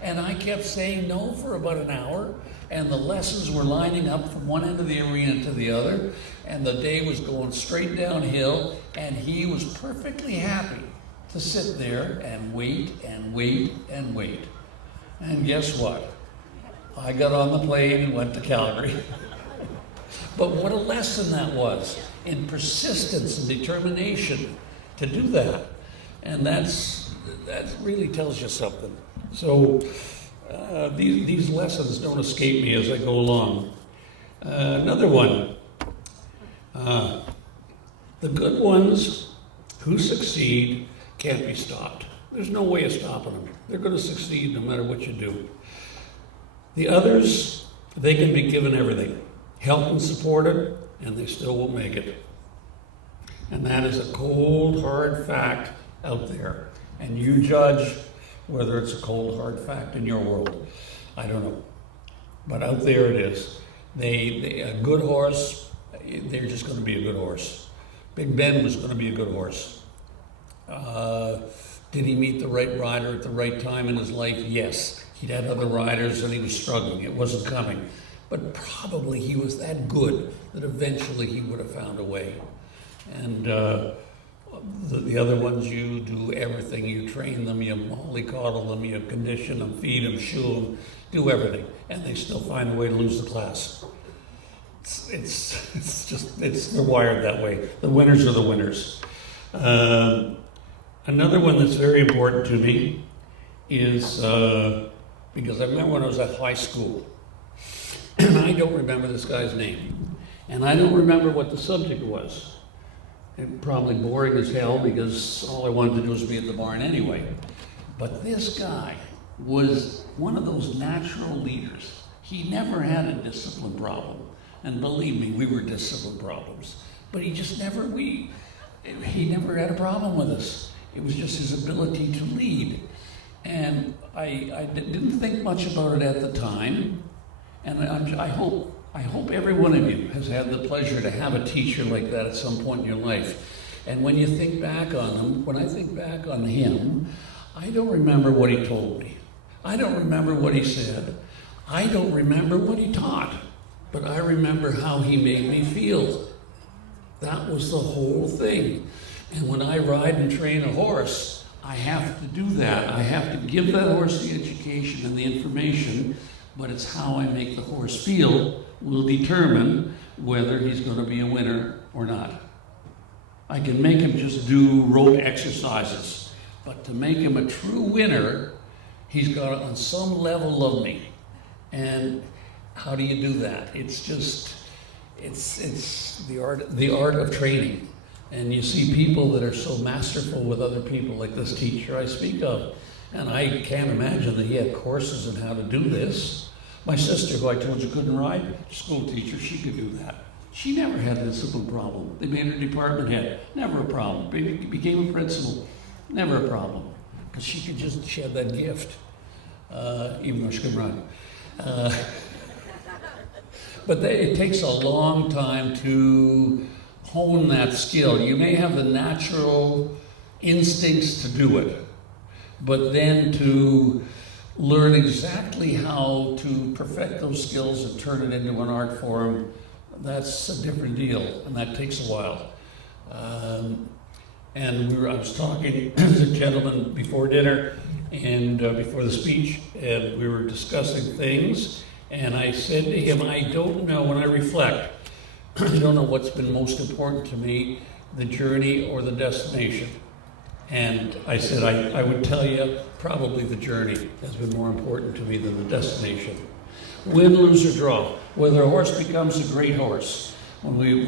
And I kept saying no for about an hour, and the lessons were lining up from one end of the arena to the other, and the day was going straight downhill, and he was perfectly happy to sit there and wait and wait and wait. And guess what? I got on the plane and went to Calgary. But what a lesson that was in persistence and determination to do that. And that really tells you something. So these lessons don't escape me as I go along. Another one. The good ones who succeed can't be stopped. There's no way of stopping them. They're going to succeed no matter what you do. The others, they can be given everything. Help and supported, and they still won't make it. And that is a cold, hard fact out there. And you judge whether it's a cold, hard fact in your world. I don't know. But out there it is. A good horse, they're just going to be a good horse. Big Ben was going to be a good horse. Did he meet the right rider at the right time in his life? Yes. He'd had other riders and he was struggling. It wasn't coming. But probably he was that good that eventually he would have found a way. And the other ones, you do everything. You train them, you mollycoddle them, you condition them, feed them, shoe them, do everything. And they still find a way to lose the class. They're wired that way. The winners are the winners. Another one that's very important to me is, because I remember when I was at high school, and I don't remember this guy's name, and I don't remember what the subject was. It probably boring as hell because all I wanted to do was be at the barn anyway. But this guy was one of those natural leaders. He never had a discipline problem. And believe me, we were discipline problems. But he never had a problem with us. It was just his ability to lead. And I didn't think much about it at the time. And I hope every one of you has had the pleasure to have a teacher like that at some point in your life. And when you think back on him, when I think back on him, I don't remember what he told me. I don't remember what he said. I don't remember what he taught. But I remember how he made me feel. That was the whole thing. And when I ride and train a horse, I have to do that. I have to give that horse the education and the information, but it's how I make the horse feel will determine whether he's going to be a winner or not. I can make him just do rote exercises, but to make him a true winner, he's got to on some level love me. And how do you do that? It's the art of training. And you see people that are so masterful with other people, like this teacher I speak of. And I can't imagine that he had courses on how to do this. My sister, who I told you couldn't ride, school teacher, she could do that. She never had a discipline problem. They made her department head, never a problem. Became a principal, never a problem. Because she had that gift, even though she couldn't ride. But it takes a long time to hone that skill. You may have the natural instincts to do it, but then to learn exactly how to perfect those skills and turn it into an art form, that's a different deal, and that takes a while. I was talking to a gentleman before dinner and before the speech, and we were discussing things. And I said to him, I don't know, when I reflect, I don't know what's been most important to me, the journey or the destination. And I said, I would tell you, probably the journey has been more important to me than the destination. Win, lose, or draw. Whether a horse becomes a great horse. When we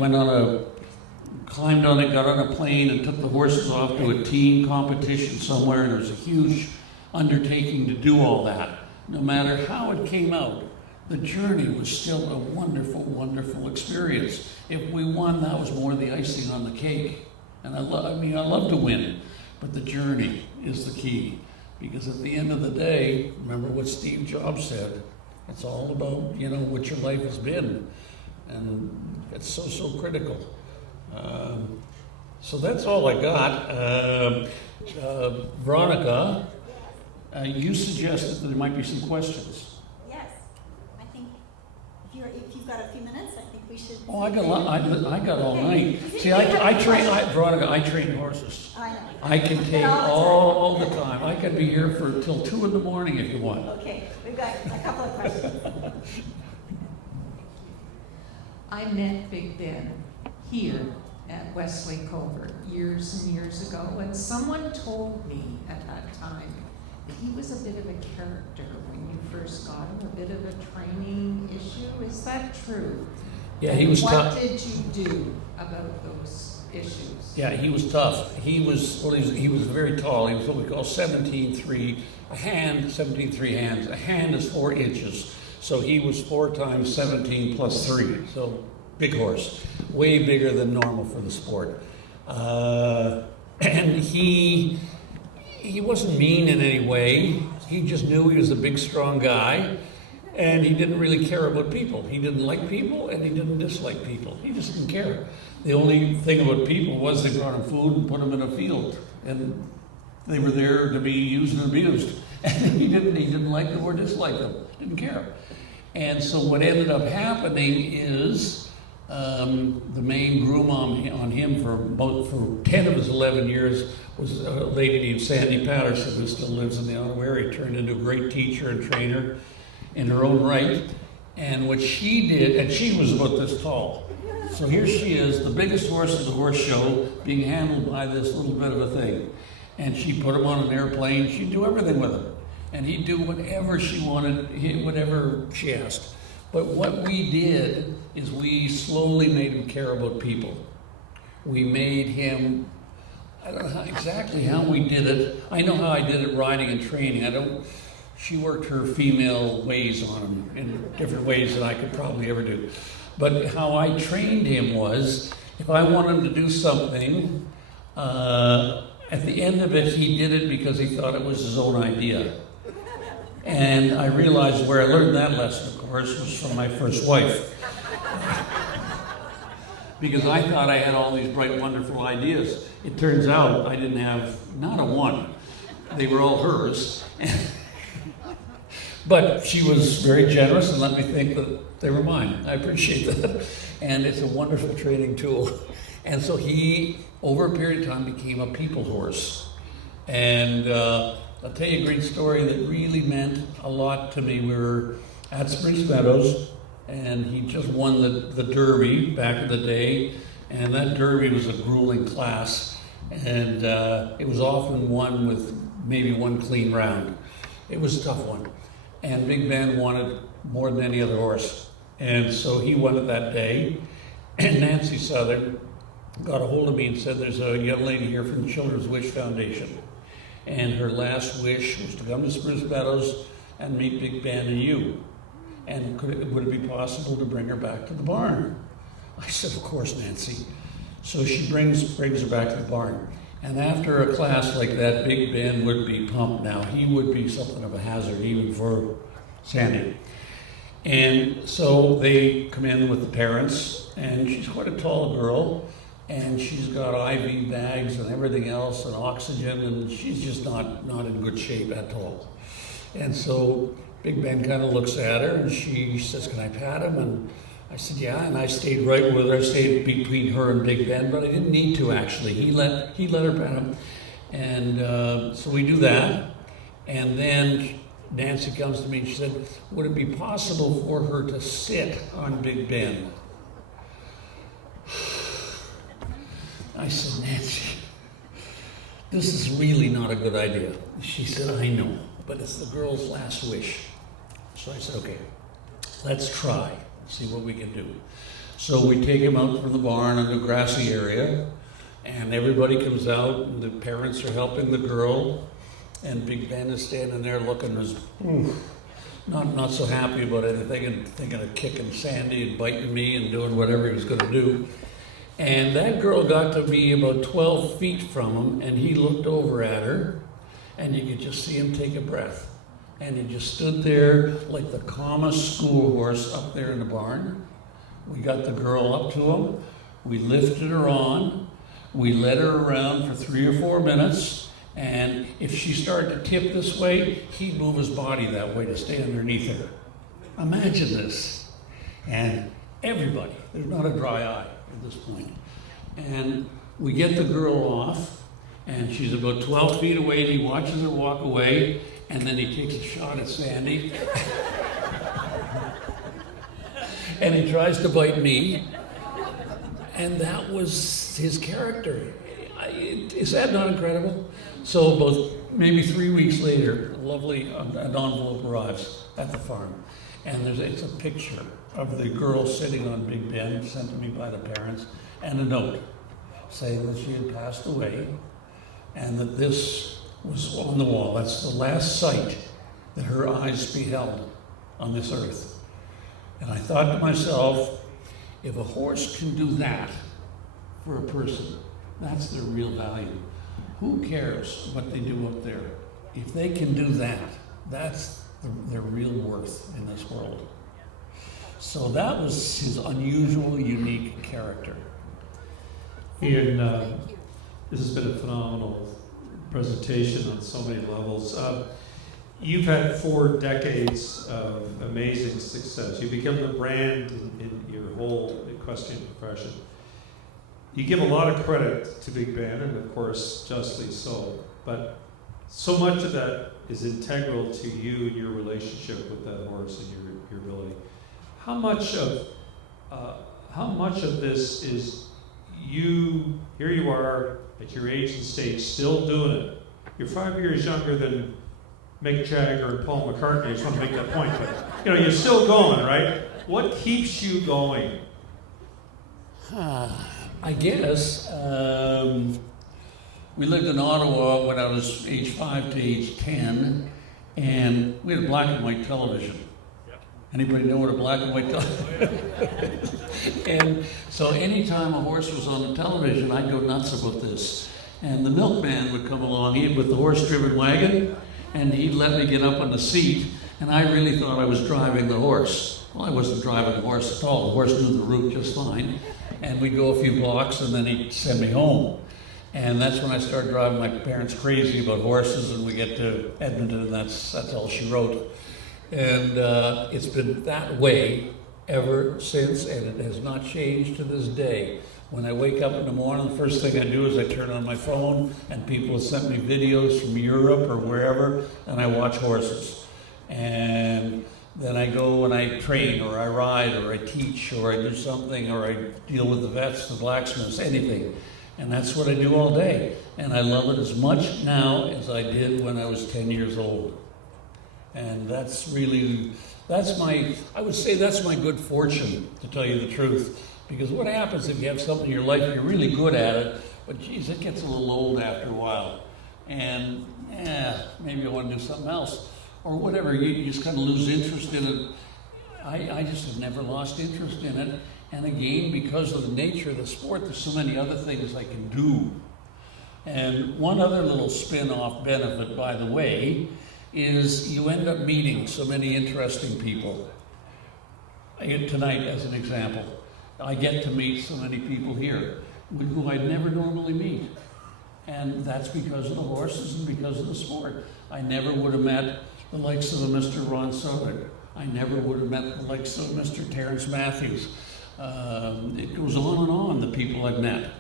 climbed on it, got on a plane, and took the horses off to a team competition somewhere, and it was a huge undertaking to do all that. No matter how it came out, the journey was still a wonderful, wonderful experience. If we won, that was more the icing on the cake. And I love to win, but the journey is the key. Because at the end of the day, remember what Steve Jobs said, it's all about, what your life has been. And it's so critical. So that's all I got. Veronica, you suggested that there might be some questions. If you've got a few minutes, I think we should. Oh, I got all night. See, Veronica, I train horses. I know. I can take all the time. I could be here till 2 a.m. if you want. Okay, we've got a couple of questions. I met Big Ben here at Wesley Clover years and years ago, and someone told me at that time that he was a bit of a character when you first got him, a bit of a training issue. Is that true? Yeah, he was tough. What did you do about those issues? Yeah, he was tough. He was very tall. He was what we call 17.3, a hand, 17.3 hands. A hand is 4 inches. So he was 4 times 17 plus 3. So big horse, way bigger than normal for the sport. And he wasn't mean in any way. He just knew he was a big, strong guy, and he didn't really care about people. He didn't like people, and he didn't dislike people. He just didn't care. The only thing about people was they brought him food and put him in a field, and they were there to be used and abused. And he didn't like them or dislike them, didn't care. And so what ended up happening is the main groom on him for 10 of his 11 years was a lady named Sandy Patterson, who still lives in the Ottawa area, turned into a great teacher and trainer in her own right. And what she did, and she was about this tall. So here she is, the biggest horse at the horse show, being handled by this little bit of a thing. And she put him on an airplane, she'd do everything with him. And he'd do whatever she wanted, whatever she asked. But what we did is we slowly made him care about people. We made him, I don't know exactly how we did it. I know how I did it riding and training. She worked her female ways on him in different ways than I could probably ever do. But how I trained him was, if I wanted him to do something, at the end of it, he did it because he thought it was his own idea. And I realized where I learned that lesson, of course, was from my first wife. Because I thought I had all these bright, wonderful ideas. It turns out I didn't have not a one. They were all hers. But she was very generous and let me think that they were mine. I appreciate that. And it's a wonderful training tool. And so he, over a period of time, became a people horse. And I'll tell you a great story that really meant a lot to me. We were at Spruce Meadows, and he just won the Derby back in the day. And that Derby was a grueling class. And it was often won with maybe one clean round. It was a tough one. And Big Ben won it more than any other horse. And so he won it that day. And Nancy Southern got a hold of me and said, there's a young lady here from the Children's Wish Foundation. And her last wish was to come to Spruce Meadows and meet Big Ben and you. And would it be possible to bring her back to the barn? I said, of course, Nancy. So she brings her back to the barn. And after a class like that, Big Ben would be pumped now. He would be something of a hazard, even for Sandy. And so they come in with the parents, and she's quite a tall girl, and she's got IV bags and everything else, and oxygen, and she's just not in good shape at all. And so Big Ben kind of looks at her, and she says, can I pat him? And I said, yeah, and I stayed right with her. I stayed between her and Big Ben, but I didn't need to, actually. He let her pat him. And so we do that. And then Nancy comes to me and she said, would it be possible for her to sit on Big Ben? I said, Nancy, this is really not a good idea. She said, I know, but it's the girl's last wish. So I said, okay, let's try. See what we can do. So we take him out from the barn in the grassy area, and everybody comes out, and the parents are helping the girl, and Big Ben is standing there looking as not so happy about anything, and thinking of kicking Sandy and biting me and doing whatever he was going to do. And that girl got to be about 12 feet from him, and he looked over at her, and you could just see him take a breath. And he just stood there like the calmest school horse up there in the barn. We got the girl up to him. We lifted her on. We led her around for 3 or 4 minutes. And if she started to tip this way, he'd move his body that way to stay underneath her. Imagine this. And everybody, there's not a dry eye at this point. And we get the girl off, and she's about 12 feet away, and he watches her walk away. And then he takes a shot at Sandy. And he tries to bite me. And that was his character. Is that not incredible? So about maybe 3 weeks later, an envelope arrives at the farm. And it's a picture of the girl sitting on Big Ben, sent to me by the parents, and a note saying that she had passed away and that this was on the wall. That's the last sight that her eyes beheld on this earth. And I thought to myself, if a horse can do that for a person, that's their real value. Who cares what they do up there? If they can do that, that's their real worth in this world. So that was his unusual, unique character. Ian, this has been a phenomenal presentation on so many levels. you've had 4 decades of amazing success. You become the brand in your whole equestrian profession. You give a lot of credit to Big Ben, and of course, justly so. But so much of that is integral to you and your relationship with that horse and your ability. How much of this is you? Here you are at your age and stage, still doing it. You're 5 years younger than Mick Jagger and Paul McCartney. I just want to make that point, but you're still going, right? What keeps you going? I guess we lived in Ottawa when I was age 5 to age 10, and we had a black and white television. Anybody know what a black and white television? And so anytime a horse was on the television, I'd go nuts about this. And the milkman would come along with the horse-driven wagon, and he'd let me get up on the seat, and I really thought I was driving the horse. Well, I wasn't driving the horse at all. The horse knew the route just fine. And we'd go a few blocks, and then he'd send me home. And that's when I started driving my parents crazy about horses, and we get to Edmonton, and that's all she wrote. And it's been that way ever since, and it has not changed to this day. When I wake up in the morning, the first thing I do is I turn on my phone, and people have sent me videos from Europe or wherever, and I watch horses. And then I go and I train, or I ride, or I teach, or I do something, or I deal with the vets, the blacksmiths, anything. And that's what I do all day. And I love it as much now as I did when I was 10 years old. And that's I would say that's my good fortune, to tell you the truth. Because what happens if you have something in your life, you're really good at it, but geez, it gets a little old after a while. And maybe I want to do something else. Or whatever, you just kind of lose interest in it. I just have never lost interest in it. And again, because of the nature of the sport, there's so many other things I can do. And one other little spin-off benefit, by the way, is you end up meeting so many interesting people. Tonight, as an example, I get to meet so many people here who I'd never normally meet. And that's because of the horses and because of the sport. I never would have met the likes of a Mr. Ron Soder. I never would have met the likes of Mr. Terrence Matthews. It goes on, the people I've met.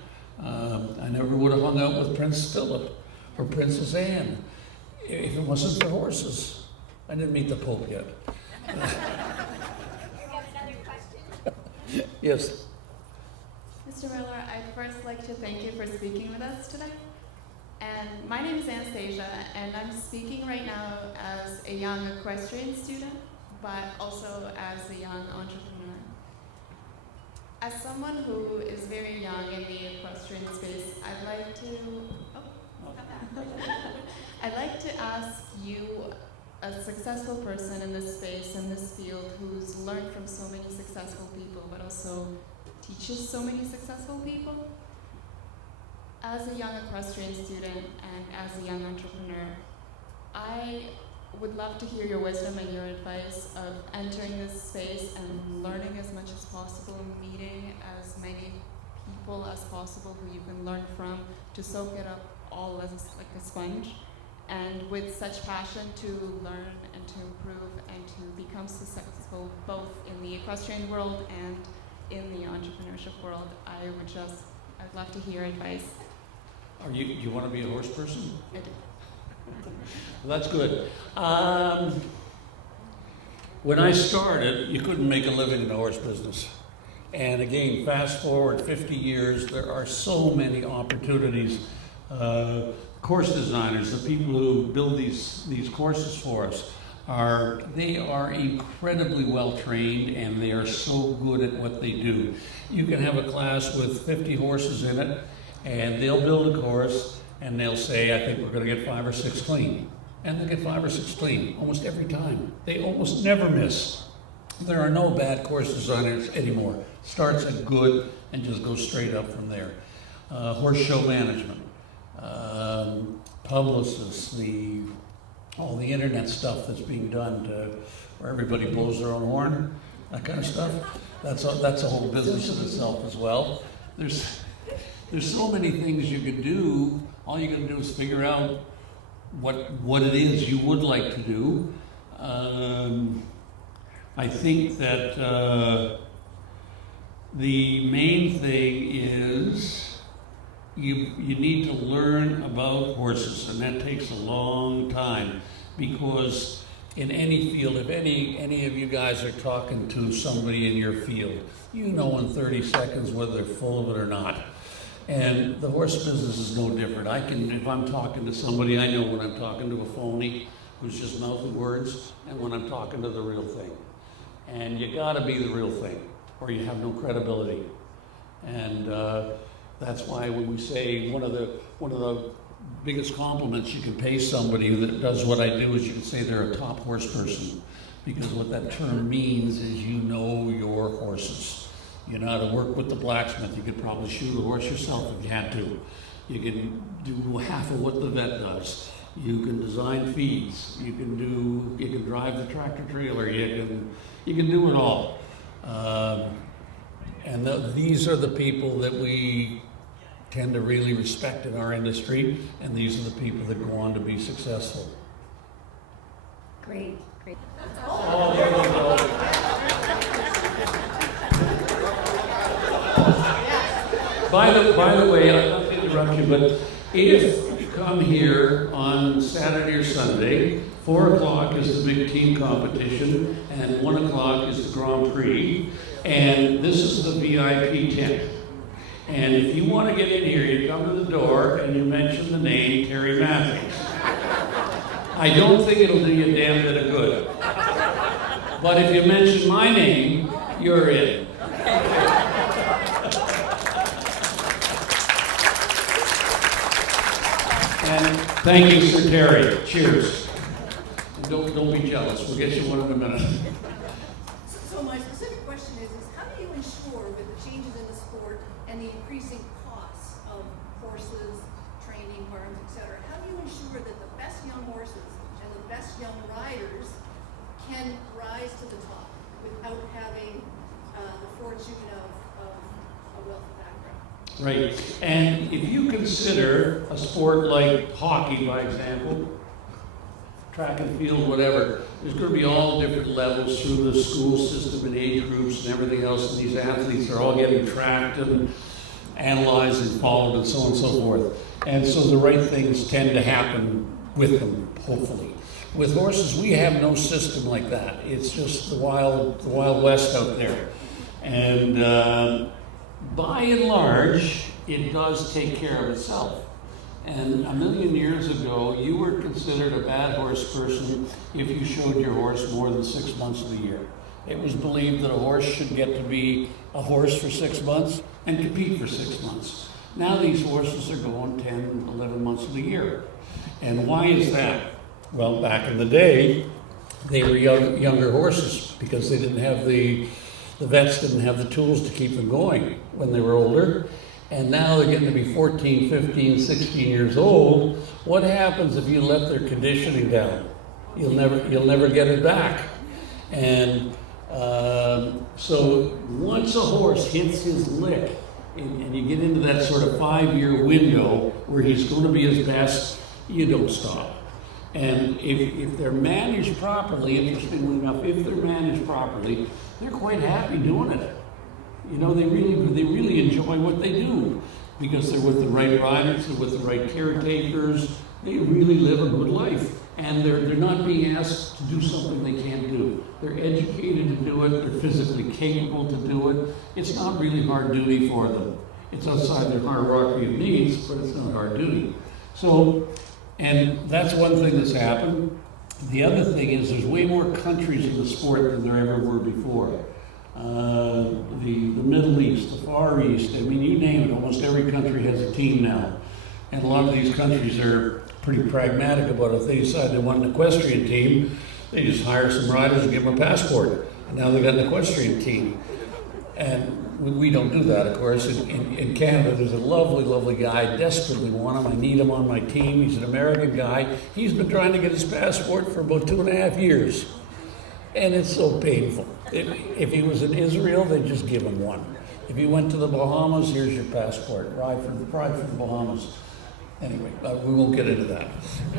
I never would have hung out with Prince Philip or Princess Anne if it wasn't for horses. I didn't meet the Pope yet. You have another question? Yes. Mr. Miller, I'd first like to thank you for speaking with us today. And my name is Anastasia, and I'm speaking right now as a young equestrian student, but also as a young entrepreneur. As someone who is very young in the equestrian space, I'd like to ask you, a successful person in this space, in this field, who's learned from so many successful people, but also teaches so many successful people. As a young equestrian student and as a young entrepreneur, I would love to hear your wisdom and your advice of entering this space and learning as much as possible, meeting as many people as possible who you can learn from, to soak it up all as like a sponge, and with such passion to learn and to improve and to become successful both in the equestrian world and in the entrepreneurship world. I'd love to hear advice. You want to be a horse person? I do. Well, that's good. When I started, you couldn't make a living in the horse business. And again, fast forward 50 years, there are so many opportunities. Course designers, the people who build these courses for us, they are incredibly well trained, and they are so good at what they do. You can have a class with 50 horses in it, and they'll build a course, and they'll say, I think we're going to get 5 or 6 clean. And they get 5 or 6 clean almost every time. They almost never miss. There are no bad course designers anymore. Starts at good and just goes straight up from there. Horse show management, publicists, all the internet stuff that's being done where everybody blows their own horn, that kind of stuff. That's a whole business in itself as well. There's so many things you can do. All you got to do is figure out what it is you would like to do. I think that the main thing is you need to learn about horses, and that takes a long time, because in any field, if any of you guys are talking to somebody in your field, you know in 30 seconds whether they're full of it or not. And the horse business is no different. If I'm talking to somebody, I know when I'm talking to a phony who's just mouthing words, and when I'm talking to the real thing. And you gotta be the real thing, or you have no credibility. And that's why when we say one of the biggest compliments you can pay somebody that does what I do is you can say they're a top horse person, because what that term means is you know your horses. You know how to work with the blacksmith. You could probably shoe the horse yourself if you had to. You can do half of what the vet does. You can design feeds. You can drive the tractor trailer. You can do it all. These are the people that we tend to really respect in our industry, and these are the people that go on to be successful. Great, great. Oh, there you go. By the way, I don't mean to interrupt you, but if you come here on Saturday or Sunday, 4 o'clock is the big team competition, and 1 o'clock is the Grand Prix, and this is the VIP tent. And if you want to get in here, you come to the door and you mention the name Terry Matthews. I don't think it'll do you a damn bit of good. But if you mention my name, you're in. And thank you, Sir Terry. Cheers. And don't be jealous. We'll get you one in a minute. So my specific question is how do you ensure with the changes in the sport and the increasing costs of horses, training, barns, etc., how do you ensure that the best young horses and the best young riders can rise to the top without having the fortune of a wealthy background? Right. And if you consider a sport like hockey, by example, track and field, whatever, there's going to be all different levels through the school system and age groups and everything else. And these athletes are all getting tracked and analyzed and followed and so on and so forth. And so the right things tend to happen with them, hopefully. With horses, we have no system like that. It's just the wild west out there. And by and large, it does take care of itself. And a million years ago, you were considered a bad horse person if you showed your horse more than 6 months of the year. It was believed that a horse should get to be a horse for 6 months and compete for 6 months. Now these horses are going 10, 11 months of the year. And why is that? Well, back in the day, they were younger horses because they didn't have the vets didn't have the tools to keep them going when they were older. And now they're getting to be 14, 15, 16 years old. What happens if you let their conditioning down? You'll never get it back. And so once a horse hits his lick, and you get into that sort of 5-year window where he's going to be his best, you don't stop. And if they're managed properly, interestingly enough, if they're managed properly, they're quite happy doing it. You know, they really enjoy what they do because they're with the right riders, they're with the right caretakers. They really live a good life, and they're not being asked to do something they can't do. They're educated to do it. They're physically capable to do it. It's not really hard duty for them. It's outside their hierarchy of needs, but it's not hard duty. So, and that's one thing that's happened. The other thing is there's way more countries in the sport than there ever were before. The Middle East, the Far East, I mean, you name it, almost every country has a team now. And a lot of these countries are pretty pragmatic about it. If they decide they want an equestrian team, they just hire some riders and give them a passport. And now they've got an equestrian team. And we don't do that, of course. In Canada, there's a lovely, lovely guy. I desperately want him. I need him on my team. He's an American guy. He's been trying to get his passport for about 2.5 years. And it's so painful. If he was in Israel, they'd just give him one. If he went to the Bahamas, here's your passport. Ride for the Bahamas. Anyway, we won't get into that.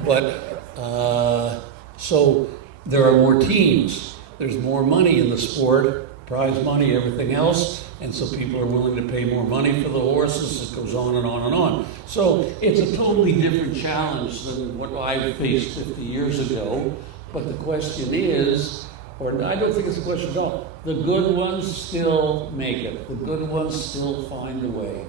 But, so there are more teams. There's more money in the sport, prize money, everything else. And so people are willing to pay more money for the horses. It goes on and on and on. So it's a totally different challenge than what I faced 50 years ago. But the question is, or I don't think it's a question at all, the good ones still make it. The good ones still find a way.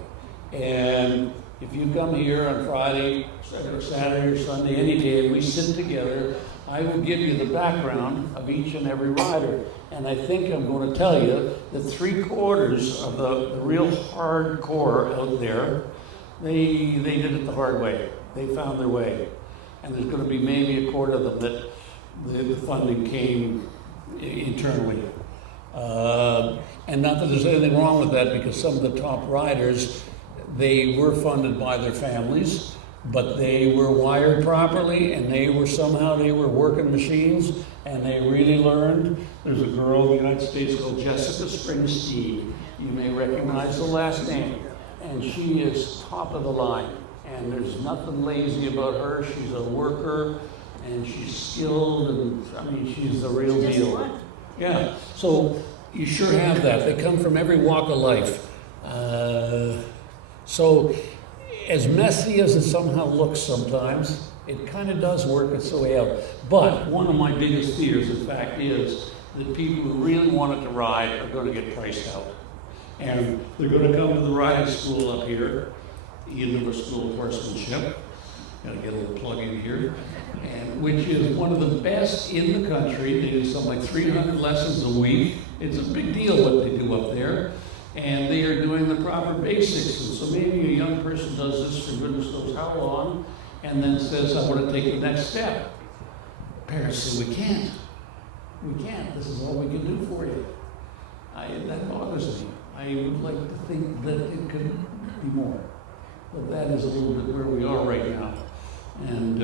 And if you come here on Friday, or Saturday or Sunday, any day, and we sit together, I will give you the background of each and every rider. And I think I'm going to tell you that 3/4 of the real hardcore out there, they did it the hard way. They found their way. And there's going to be maybe 1/4 of them that the funding came internally. And not that there's anything wrong with that, because some of the top riders, they were funded by their families, but they were wired properly, and they were working machines, and they really learned. There's a girl in the United States called Jessica Springsteen. You may recognize the last name, and she is top of the line, and there's nothing lazy about her. She's a worker, and she's skilled, and I mean, she's the real deal. Yeah, so you sure have that. They come from every walk of life. So as messy as it somehow looks sometimes, it kind of does work its way out. But one of my biggest fears, in fact, is that people who really wanted to ride are going to get priced out. And they're going to come to the riding school up here, the University School of Horsemanship. Got to get a little plug in here. And which is one of the best in the country. They do something like 300 lessons a week. It's a big deal what they do up there. And they are doing the proper basics. And so maybe a young person does this for goodness knows how long, and then says, I want to take the next step. Parents say, we can't. We can't. This is all we can do for you. That bothers me. I would like to think that it could be more. But that is a little bit where we are right now. And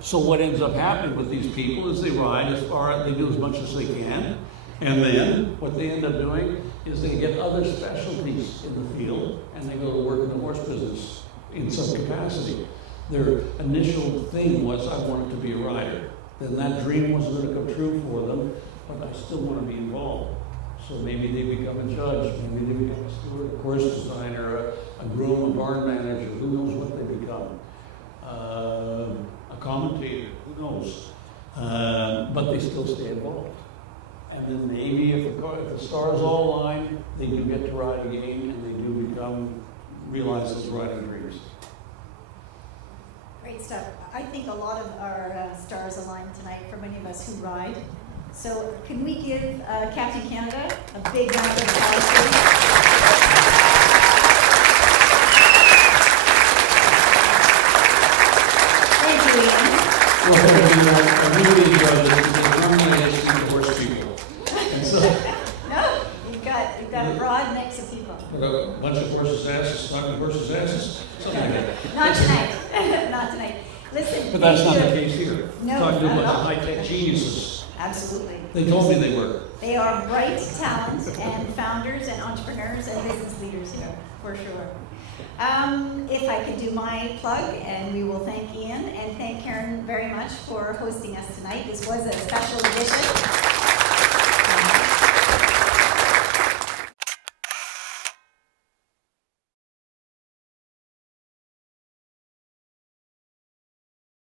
so what ends up happening with these people is they ride as far as they do as much as they can. And then what they end up doing is they get other specialties in the field, and they go to work in the horse business in some capacity. Their initial thing was, I wanted to be a rider. Then that dream wasn't going to come true for them, but I still want to be involved. So maybe they become a judge, maybe they become a steward, a course designer, a groom, a barn manager, who knows what they become. A commentator, who knows. But they still stay involved. And then maybe if the stars all align, they do get to ride again, and they do realize those riding dreams. Great stuff. I think a lot of our stars align tonight for many of us who ride. So can we give Captain Canada a big round of applause, please? Thank you, Ian. Well, I really enjoyed this because normally I just see the horse people. And so, No, you've got a broad mix of people. a bunch of horses' asses, talking horses' asses, something like that. Not tonight. Not tonight. Listen. But that's not the thank you. case here. No, Talking to a not bunch at of all. high-tech geniuses. Absolutely. They told me they were. They are bright talents and founders and entrepreneurs and business leaders here, for sure. If I could do my plug, and we will thank Ian and thank Karen very much for hosting us tonight. This was a special edition.